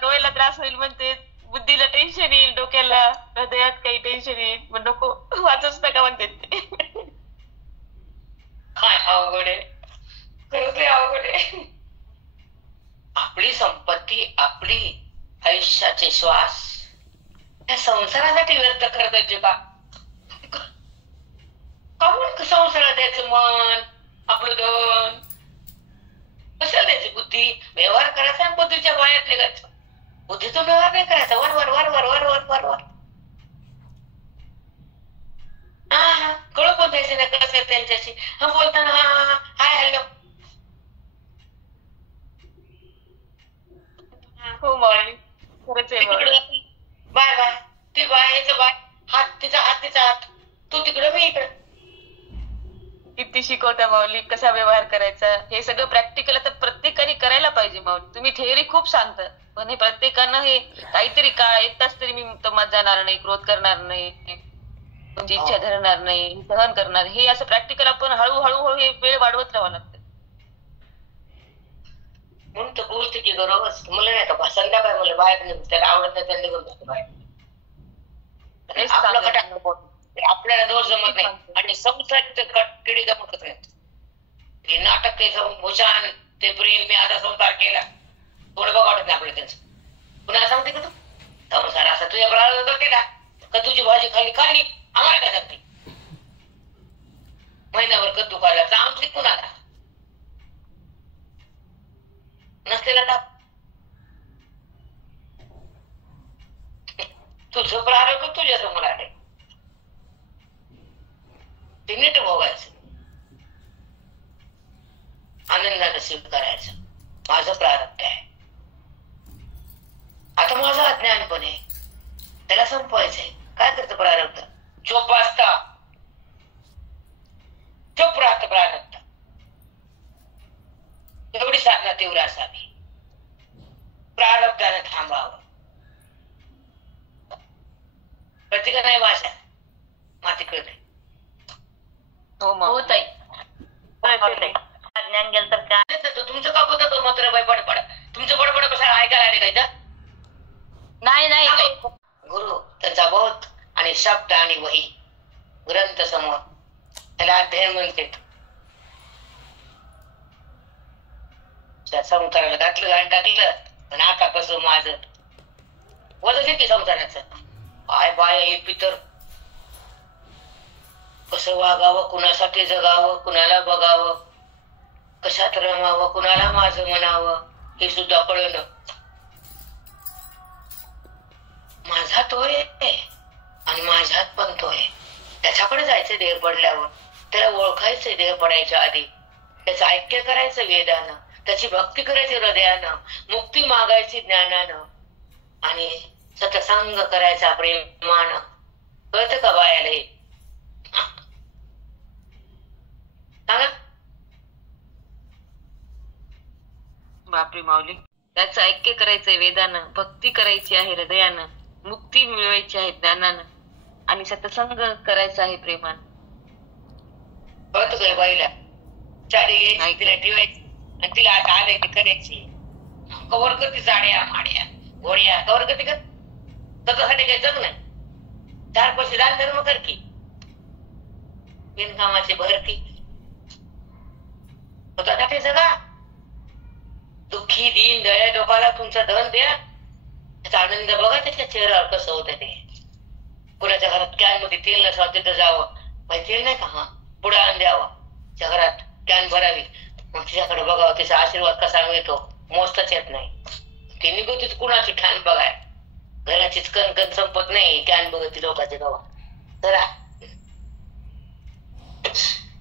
डोळ्याला त्रास होईल म्हणते, बुद्धीला टेन्शन येईल, डोक्याला हृदयात काही टेन्शन येईल, मग नको वाचच नका म्हणते ते. काय अवघड आहे, खरंच अवघड आहे. आपली संपत्ती, आपली आयुष्याचे श्वास या संसारासाठी व्यर्थ करत का? काहून संसाराला द्यायचं मन, आपलं धन कशाला द्यायची? बुद्धी व्यवहार करायचा आणि बुद्धीच्या बाहेर निघायचं. बुद्धीचा व्यवहार नाही करायचा. वर वर वर वर वर वर वर वर हा कळू पण द्यायचं नाही कसं त्यांच्याशी. हा बोलताना हा हाय हॅलो हो माऊली खरंच आहे. बाय बाय ती बाय याचं बाय, हात तिचा हात तिचा हात, तू तिकडं मी इकडं. किती शिकवता माऊली कसा व्यवहार करायचा. हे सगळं प्रॅक्टिकल आता प्रत्येकाने करायला पाहिजे माऊली. तुम्ही थेअरी खूप सांगता, पण हे प्रत्येकानं हे काहीतरी का एक तास तरी मी मत जाणार नाही, क्रोध करणार नाही, तुमची इच्छा धरणार नाही, सहन करणार, हे असं प्रॅक्टिकल आपण हळूहळू हे वेळ वाढवत राहावं लागतं. म्हणून तर बोलते की बरोबर. मुलं नाही का संध्याकाळी मुलं बाहेर निघून त्याला आवडत नाही त्यांनी निघून जातो बाहेर. आपलं खटाक आपल्याला दोष जमत नाही आणि संसार किडी जमतच नाही. हे नाटक ते भूषण ते प्रेम मी आता संसार केला थोडं बघ वाटत नाही आपलं त्यांचं. पुन्हा सांगते का तू संसार असा तुझ्या बरोबर केला का तुझी भाजी खाली खाल्ली आम्हाला काय सांगते. महिनाभर कद्दू खायला आमची कुणाला नसलेला टाक. तुझं प्रारोग्य तुझ्या समोर आले ते नीट भोगायचं, आनंदाने स्वीकारायचं. माझं प्रारब्ध आहे, आता माझं अज्ञानपण आहे, त्याला संपवायचंय. काय करतं प्रारब्ध? चोप असता चोप राहत प्रारब्ध. कळते का नाही भाषा? माती कळते. हो मग हो ताई. ज्ञान गेलं तर काय तुमचं का बोलतो तो मात्र बाई बडबड तुमचं बडबड कसं ऐकायला आले काय तर? नाही नाही ताई. गुरु त्यांचा बोध आणि शब्द आणि वही ग्रंथ समोर त्याला अध्ययन म्हणते. संसाराला घातलं घाण टाकलं आणि आता कसं माझं वजन येते संसाराचं. आय बाय हे पितर कसं वागावं, कुणासाठी जगावं, कुणाला बघावं, कशात रमावं, कुणाला माझं म्हणावं हे सुद्धा कळलं. माझा तोय आणि माझ्यात पण तोय. त्याच्याकडे जायचं देह पडल्यावर, त्याला ओळखायचं देह पडायच्या आधी, त्याचं ऐक्य करायचं वेदानं, त्याची भक्ती करायची हृदयानं, मुक्ती मागायची ज्ञानानं आणि सत्संग करायचा प्रेमानं. कळतं का बायाला हे? सांगा. बापरे माऊली, त्याचं ऐक्य करायचंय वेदानं, भक्ती करायची आहे हृदयानं, मुक्ती मिळवायची आहे ज्ञानानं आणि सत्संग करायचा आहे प्रेमानं. कळतं काय बाईला? चारी घ्यायची, तिला ठेवायची आणि तिला आता आले की करायची. कवर करते साड्या माड्या घोड्या कवर करते का? स्वतःसाठी काही जग नाही. 4 पैसे दान धर्म कर की, बिनकामाचे भर की, स्वतःसाठी जगा. दुःखी दीन दया लोकाला तुमचं धन द्या, त्याचा आनंद बघा त्याच्या चेहऱ्यावर कसं होतं ते. कुणाच्या घरात कॅन मध्ये तेल नसावं तिथं जावं, माहिती तेल नाही का? हा पुढे आण द्यावा, त्या घरात कॅन भरावी, मग तिच्याकडे बघावं तिचा आशीर्वाद कसा मिळतो. मोजताच येत नाही. ती निगोतीच कुणाची कॅन बघाय, घराचीच कणकण संपत नाही कॅन बघत लोकांचे गावा जरा.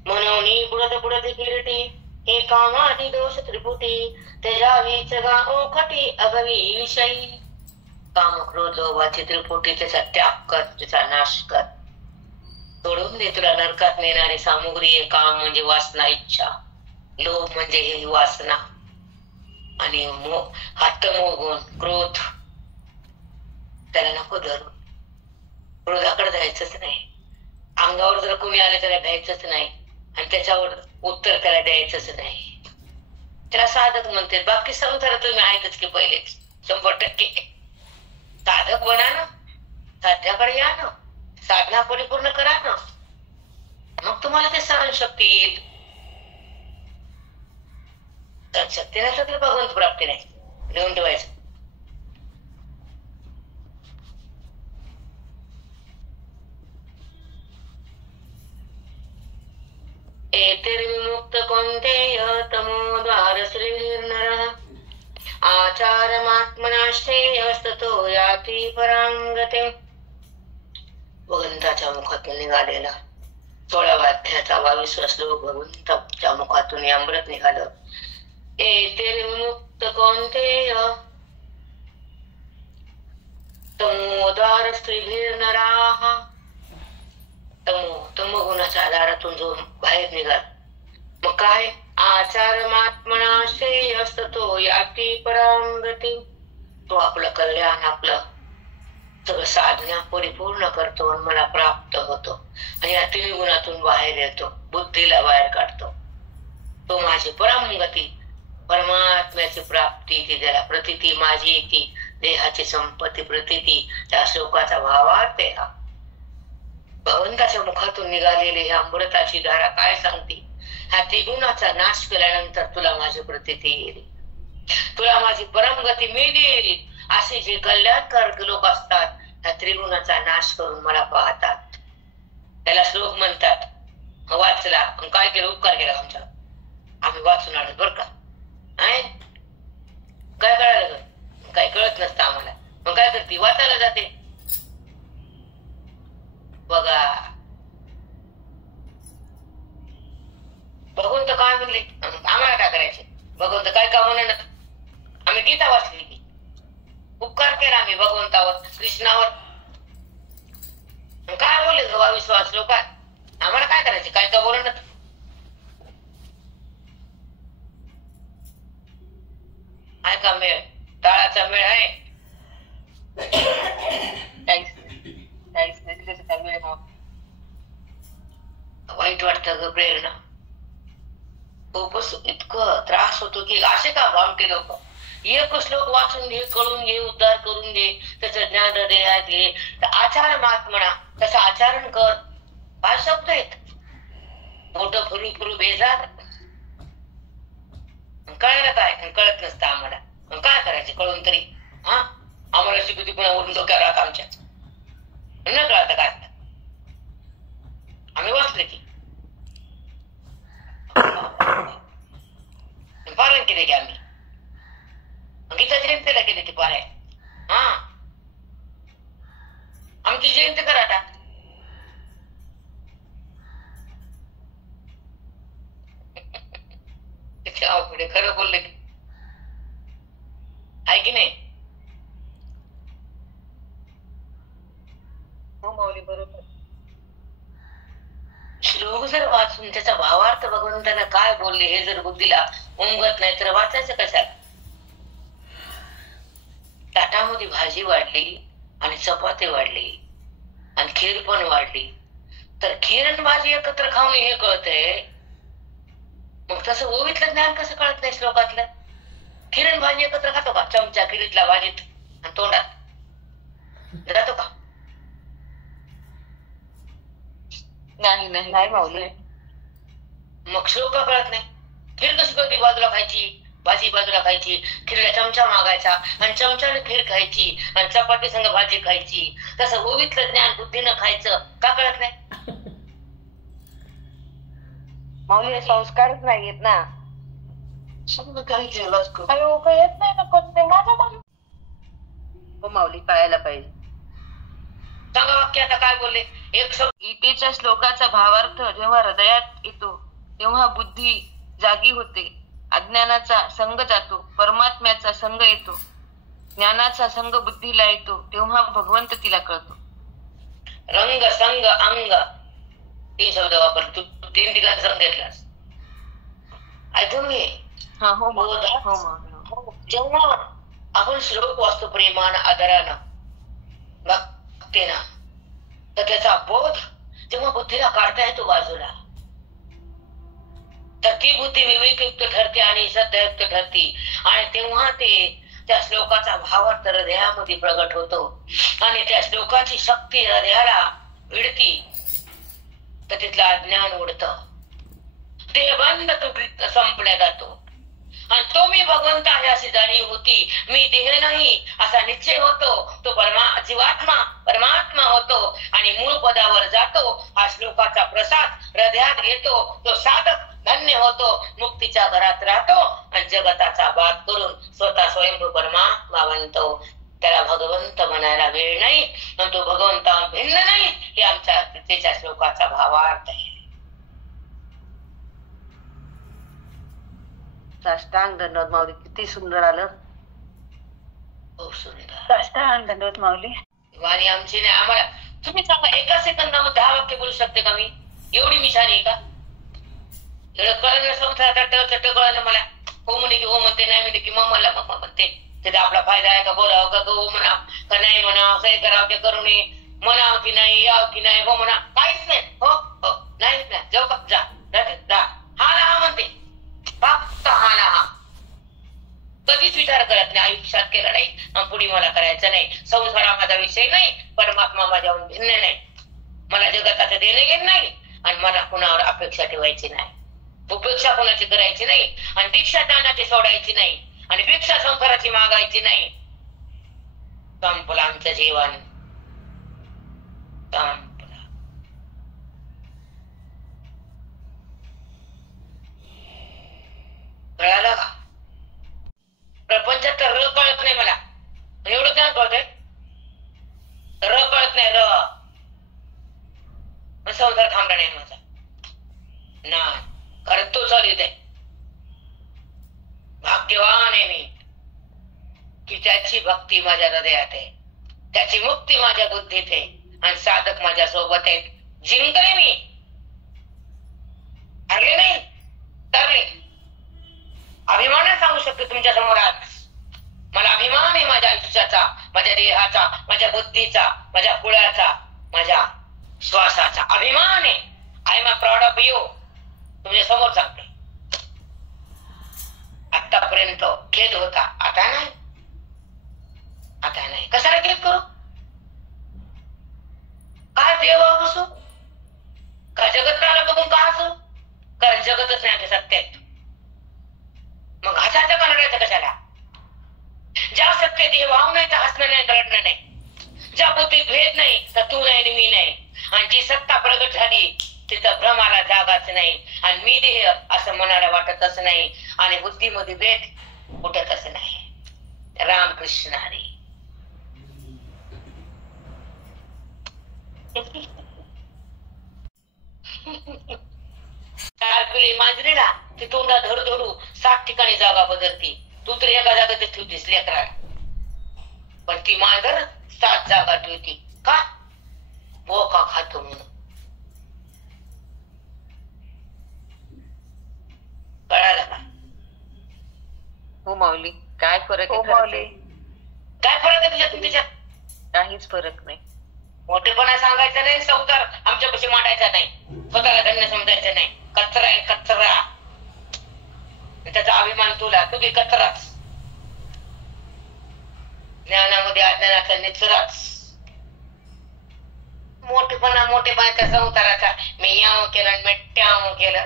म्हणून पुढे ते किरटी हे कामानी दोष त्रिपुटी, त्याच्यावीच गाओ खटी अगवी विषयी. काम क्रोध लोभाची त्रिपुटी त्याचा त्याग कर, त्याचा नाश कर. सोडून दे तुला नरकात नेणारी सामुग्री. काम म्हणजे वासना, इच्छा. लोभ म्हणजे ही वासना आणि हट्ट मोगून क्रोध, त्याला नको धरून. क्रोधाकडे जायचंच नाही. अंगावर जर कोणी आले त्याला भ्यायचंच नाही आणि त्याच्यावर उत्तर त्याला द्यायचंच नाही. त्याला साधक म्हणते. बाकी संसार तुम्ही आहेतच की पहिलेच 100%. साधक बना ना, साध्याकडे या ना, साधना परिपूर्ण करा ना, मग तुम्हाला ते सहनशक्ती येईल. सहनशक्ती नसलं तर भगवंत प्राप्ती नाही. लिहून ठेवायचं. एतिर्विमुक्त कौन्तेय तमोद्वार श्रीर्नरः आचारमात्मनाश्रेयस्ततो याति परांगतिम्. भगवंताच्या मुखातून निघालेला 16व्या अध्यायाचा 22वा श्लोक भगवंताच्या मुखातून हे अमृत निघालं. एतिर्विमुक्त कौन्तेय तमोद्वार श्रीर्नराः. तमोगुणाच्या दारातून जो बाहेर निघाल, मग काय? आचारमात्मनाश्रेयस्ततो याति परांगतिम्. तो आपलं कल्याण, आपलं सगळं साधना परिपूर्ण करतो आणि मला प्राप्त होतो आणि या 3 गुणातून बाहेर येतो, बुद्धीला बाहेर काढतो. तो माझी परमगती, परमात्म्याची प्राप्ती, ती त्याला प्रतिती माझी ती देहाची संपत्ती प्रतिती. त्या श्लोकाचा भावार्थ आहे हा. भगवंताच्या मुखातून निघालेली ह्या अमृताची धारा काय सांगते? ह्या 3 गुणाचा नाश केल्यानंतर तुला माझी प्रतिती येईल, तुला माझी परमगती मिळेल. असे जे कल्याणकारक लोक असतात ह्या 3 गुणाचा नाश करून मला पाहतात, त्याला श्लोक म्हणतात. वाचला काय केलं? उपकार केला आमच्या. आम्ही वाचून आलो बर का. काय कळालं? काय कळत नसतं आम्हाला. मग काय करते? वाचायला जाते. बघा भगवंत काय म्हणले, आम्हाला काय करायचे? भगवंत काय का म्हणत? आम्ही गीता वाचली की उपकार केला आम्ही भगवंतावर, कृष्णावर. काय बोलले 22वा श्लोकात? आम्हाला काय करायचे? काय का बोलत? आहे का मेळ? टाळाचा मेळ आहे? काहीच नाही. वाटतं ग प्रेरणा. खूपच इतकं त्रास होतो की असे का भामटे लोक. एक श्लोक वाचून घे, कळून घे, उद्धार करून घे, त्याचं ज्ञान हृदयात घे. आचार मात म्हणा, तसं आचरण कर. काय शब्द आहेत. मोठं फुरू फुरू बेजार. कळायला काय कळत नसतं आम्हाला. काय करायचे कळून तरी. हा आम्हाला शिकवती पुन्हा वरून डोक्यावर राहत आमच्या. न कळत काय आम्ही वाचले की पारायण केले की आम्ही. गीता जयंतीला केले की पारायण. हा आमची जयंती करा आता. पुढे खरं बोलले की आहे की नाही. हो माऊली बरोबर. श्लोक जर वाचून त्याचा भावार्थ भगवंतांना काय बोलले हे जर बुद्धीला उमगत नाही तर वाचायचं कशाला. ताटामध्ये भाजी वाढली आणि चपाती वाढली आणि खीर पण वाढली तर खीर आणि भाजी एकत्र खाऊन हे कळतंय. मग तसं ओवीतलं ज्ञान कसं कळत नाही श्लोकातलं. खीर आणि भाजी एकत्र खातो का. चमचा खिरीतला भाजीत आणि तोंडात जातो का. नाही नाही नाही माऊली. मग श्लोक का कळत नाही. खीर कशी कळते. बाजूला खायची, भाजी बाजूला खायची, खीरला चमचा मागायचा आणि चमच्याने खीर खायची आणि चपाती संग भाजी खायची. तसं ओवीतलं ज्ञान बुद्धीनं खायचं का कळत नाही. माऊली हे संस्कारच नाहीयेत ना. सगळं काही केलंच करू. काही येत नाही ना कोणते माझ्या माऊली. हो माऊली कळायला पाहिजे. सांगा वाक्य आता काय बोलले. एक शब्द. गीतेच्या श्लोकाचा भावार्थ जेव्हा हृदयात येतो तेव्हा बुद्धी जागी होते. अज्ञानाचा संग जातो, परमात्म्याचा संग येतो. ज्ञानाचा संग बुद्धीला येतो तेव्हा भगवंत तिला कळतो. रंग संग अंग 3 शब्द वापर. तू 3 ठिकाणी संग घेतलास. ऐकून घे. हा हो बोध. हो माऊली. जेव्हा आपण श्लोक वाचतो प्रेमानं आदरानं भक्तीनं तर त्याचा बोध जेव्हा बुद्धीला काढता येतो बाजूला तर ती बुद्धी विवेकयुक्त ठरते आणि श्रद्धायुक्त ठरते आणि तेव्हा ते त्या श्लोकाचा भावार्थ हृदयामध्ये प्रगट होतो आणि त्या श्लोकाची शक्ती हृदयाला भिडती तर तिथलं अज्ञान उडतं. देहबंध तो संपल्या जातो आणि तो मी भगवंत आहे अशी जाणीव होती. मी देह नाही असा निश्चय होतो. तो जीवात्मा परमात्मा होतो आणि मूळ पदावर जातो. हा श्लोकाचा प्रसाद हृदयात घेतो. तो साधक धन्य होतो. मुक्तीच्या घरात राहतो आणि जगताचा बात करून स्वतः स्वयंभू परमात्मा बनतो. त्याला भगवंत म्हणायला वेळ नाही पण तो भगवंता भिन्न नाही. हे आमच्या गीतेच्या श्लोकाचा भावार्थ आहे. साष्टांग धन्यवाद माऊली. किती सुंदर आलं. खूप सुंदर. साष्टांग धन्यवाद माऊली. वाणी आमची नाही. आम्हाला तुम्ही सांगा एका सेकंदामध्ये 10 वाक्य बोलू शकते का मी. एवढी मी छान आहे का. एवढं कळलं संसारात कळलं मला. हो म्हणे की हो म्हणते, नाही म्हणते की मला मग म्हणते. त्याचा आपला फायदा आहे का. बोलावं का हो म्हणा का नाही म्हणा. सही करावं की करू नये. म्हणावं की नाही, यावं की नाही, हो म्हणा. काहीच नाही. हो हो नाहीच नाही. जाऊ का जा हा ना हा म्हणते. फक्त हा ना हा. कधीच विचार करत नाही. आयुष्यात केला नाही पुढे मला करायचं नाही. संसार हा माझा विषय नाही. परमात्मा माझ्याहून भिन्न नाही. मला जगताचं देणं घेणं नाही आणि मला कुणावर अपेक्षा ठेवायची नाही. उपेक्षा कोणाची करायची नाही आणि दीक्षा दानाची सोडायची नाही आणि भिक्षा संसाराची मागायची नाही. संपलं आमचं जीवन. संपलं. कळालं का. प्रपंचात तर र कळत नाही मला. एवढं काय कळतंय. र कळत नाही. संसार थांबला नाही माझा. नाही खरंच तो चालू आहे. भाग्यवान आहे मी की त्याची भक्ती माझ्या हृदयात आहे. त्याची मुक्ती माझ्या बुद्धीत आहे आणि साधक माझ्या सोबत आहेत. जिंकले मी. हरले नाही तरले. अभिमानाने सांगू शकतो तुमच्या समोर आज. मला अभिमान आहे माझ्या आयुष्याचा, माझ्या देहाचा, माझ्या बुद्धीचा, माझ्या कुळाचा, माझ्या श्वासाचा अभिमान आहे. आय एम प्राऊड ऑफ येऊ तुमच्या समोर सांगते. आतापर्यंत खेद होता, आता नाही. आता नाही. कशाला खेद करू? काय देवा बसू? का जगताला बघून का हसू? कारण जगतच नाही आमच्या सत्तेत. मग हसायचं का रडायचं कशाला? ज्या सत्तेत हे वाव नाही तर हसणं नाही, रडणं नाही. ज्या बुद्धीत भेद नाही तर तू नाही आणि मी नाही. आणि जी सत्ता प्रगट झाली तिथं भ्रमाला जागाच नाही. आणि मी देह असं मनाला वाटतच नाही. आणि बुद्धीमध्ये भेद उठतच नाही. रामकृष्ण हरी. मांजरीला ती तोंडा धरू धरू 7 ठिकाणी जागा बदलती. तू तर एका जागेत ठेवतीस लेकरा, पण ती मांजर 7 जागा ठेवती. का? बोका खातो म्हणून. कळालं का? हो माऊली, काय फरक हो आहे खरंच माऊली. आहे? काय फरक आहे तुझ्यात तिच्यात? काहीच फरक नाही. मोठेपणा सांगायचा नाही, संसार आमच्यापाशी मांडायचा नाही, स्वतःला धन्य समजायचं नाही. कचरा आहे कचरा, त्याचा अभिमान तुला. तू बी कचराच. ज्ञानामध्ये अज्ञानाचा निचराच. मोठेपणाच्या संसाराचा मी याव केलं मी ट्याव केलं.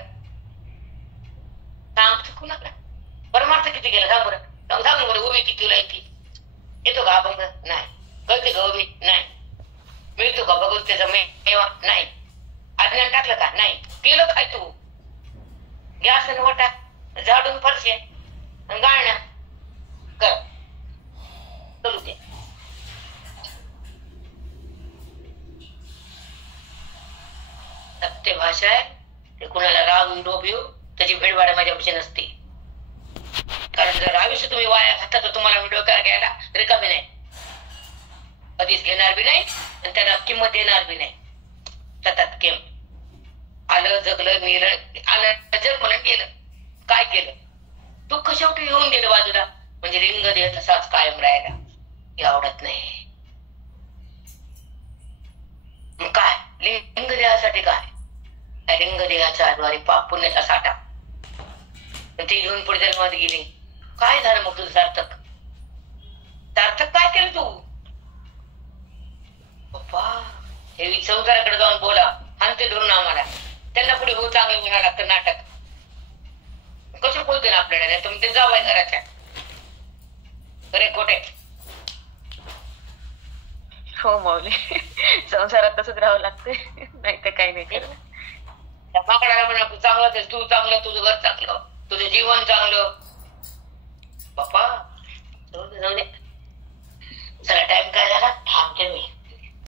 सांग कुणाला? परमार्थ किती केलं सांग बरं. सांग बरं. उभी किती तुला येते? येतो का अभंग? नाही. कळते का उभी? नाही. मिळतो का भगवतेचा मेवा? नाही. अज्ञान टाकलं का? नाही. केलं काय तू? गॅस आणि वटा झाडून फरशे गाळण्या कर करू दे. सत्य भाषा आहे. ते कुणाला राग लोभ येऊ त्याची भेडवाड माझ्यापाशी नसते. कारण जर आयुष्य तुम्ही वाया घातला तर तुम्हाला मी डोक्यावर घ्यायला रिकामी नाही, कधीच घेणार बी नाही आणि त्याला किंमत देणार बी नाही. सतत केम आलं जगलं मेलं, आलं जन्मलं गेलं. काय केलं? दुःख शेवटी येऊन गेलं बाजूला. म्हणजे लिंग देह तसाच कायम राहिला. हे आवडत नाही. मग काय लिंग देहासाठी काय? त्या लिंग देहाच्या द्वारे पाप पुण्याचा साठा, ते घेऊन पुढे जन्मात गेली. काय झालं मग तुझं सार्थक? सार्थक काय केलं तू? पप्पा हे संसाराकडे जाऊन बोला, आणि ते धरून आम्हाला त्यांना पुढे हो चांगलं म्हणायला लागतं. नाटक कसे बोलते ना आपल्याला? तुम्ही ते जावाय घराच्या खरे खोटे. हो माऊली, संसारात तसंच राहावं लागते, नाही तर काही नाही करत. त्या माकडाला म्हणा तू चांगलं, तू चांगलं, तुझं घर चांगलं, तुझं जीवन चांगलं. बाप्पा जाऊ दे. चला टाइम काय झाला? थांबते मी.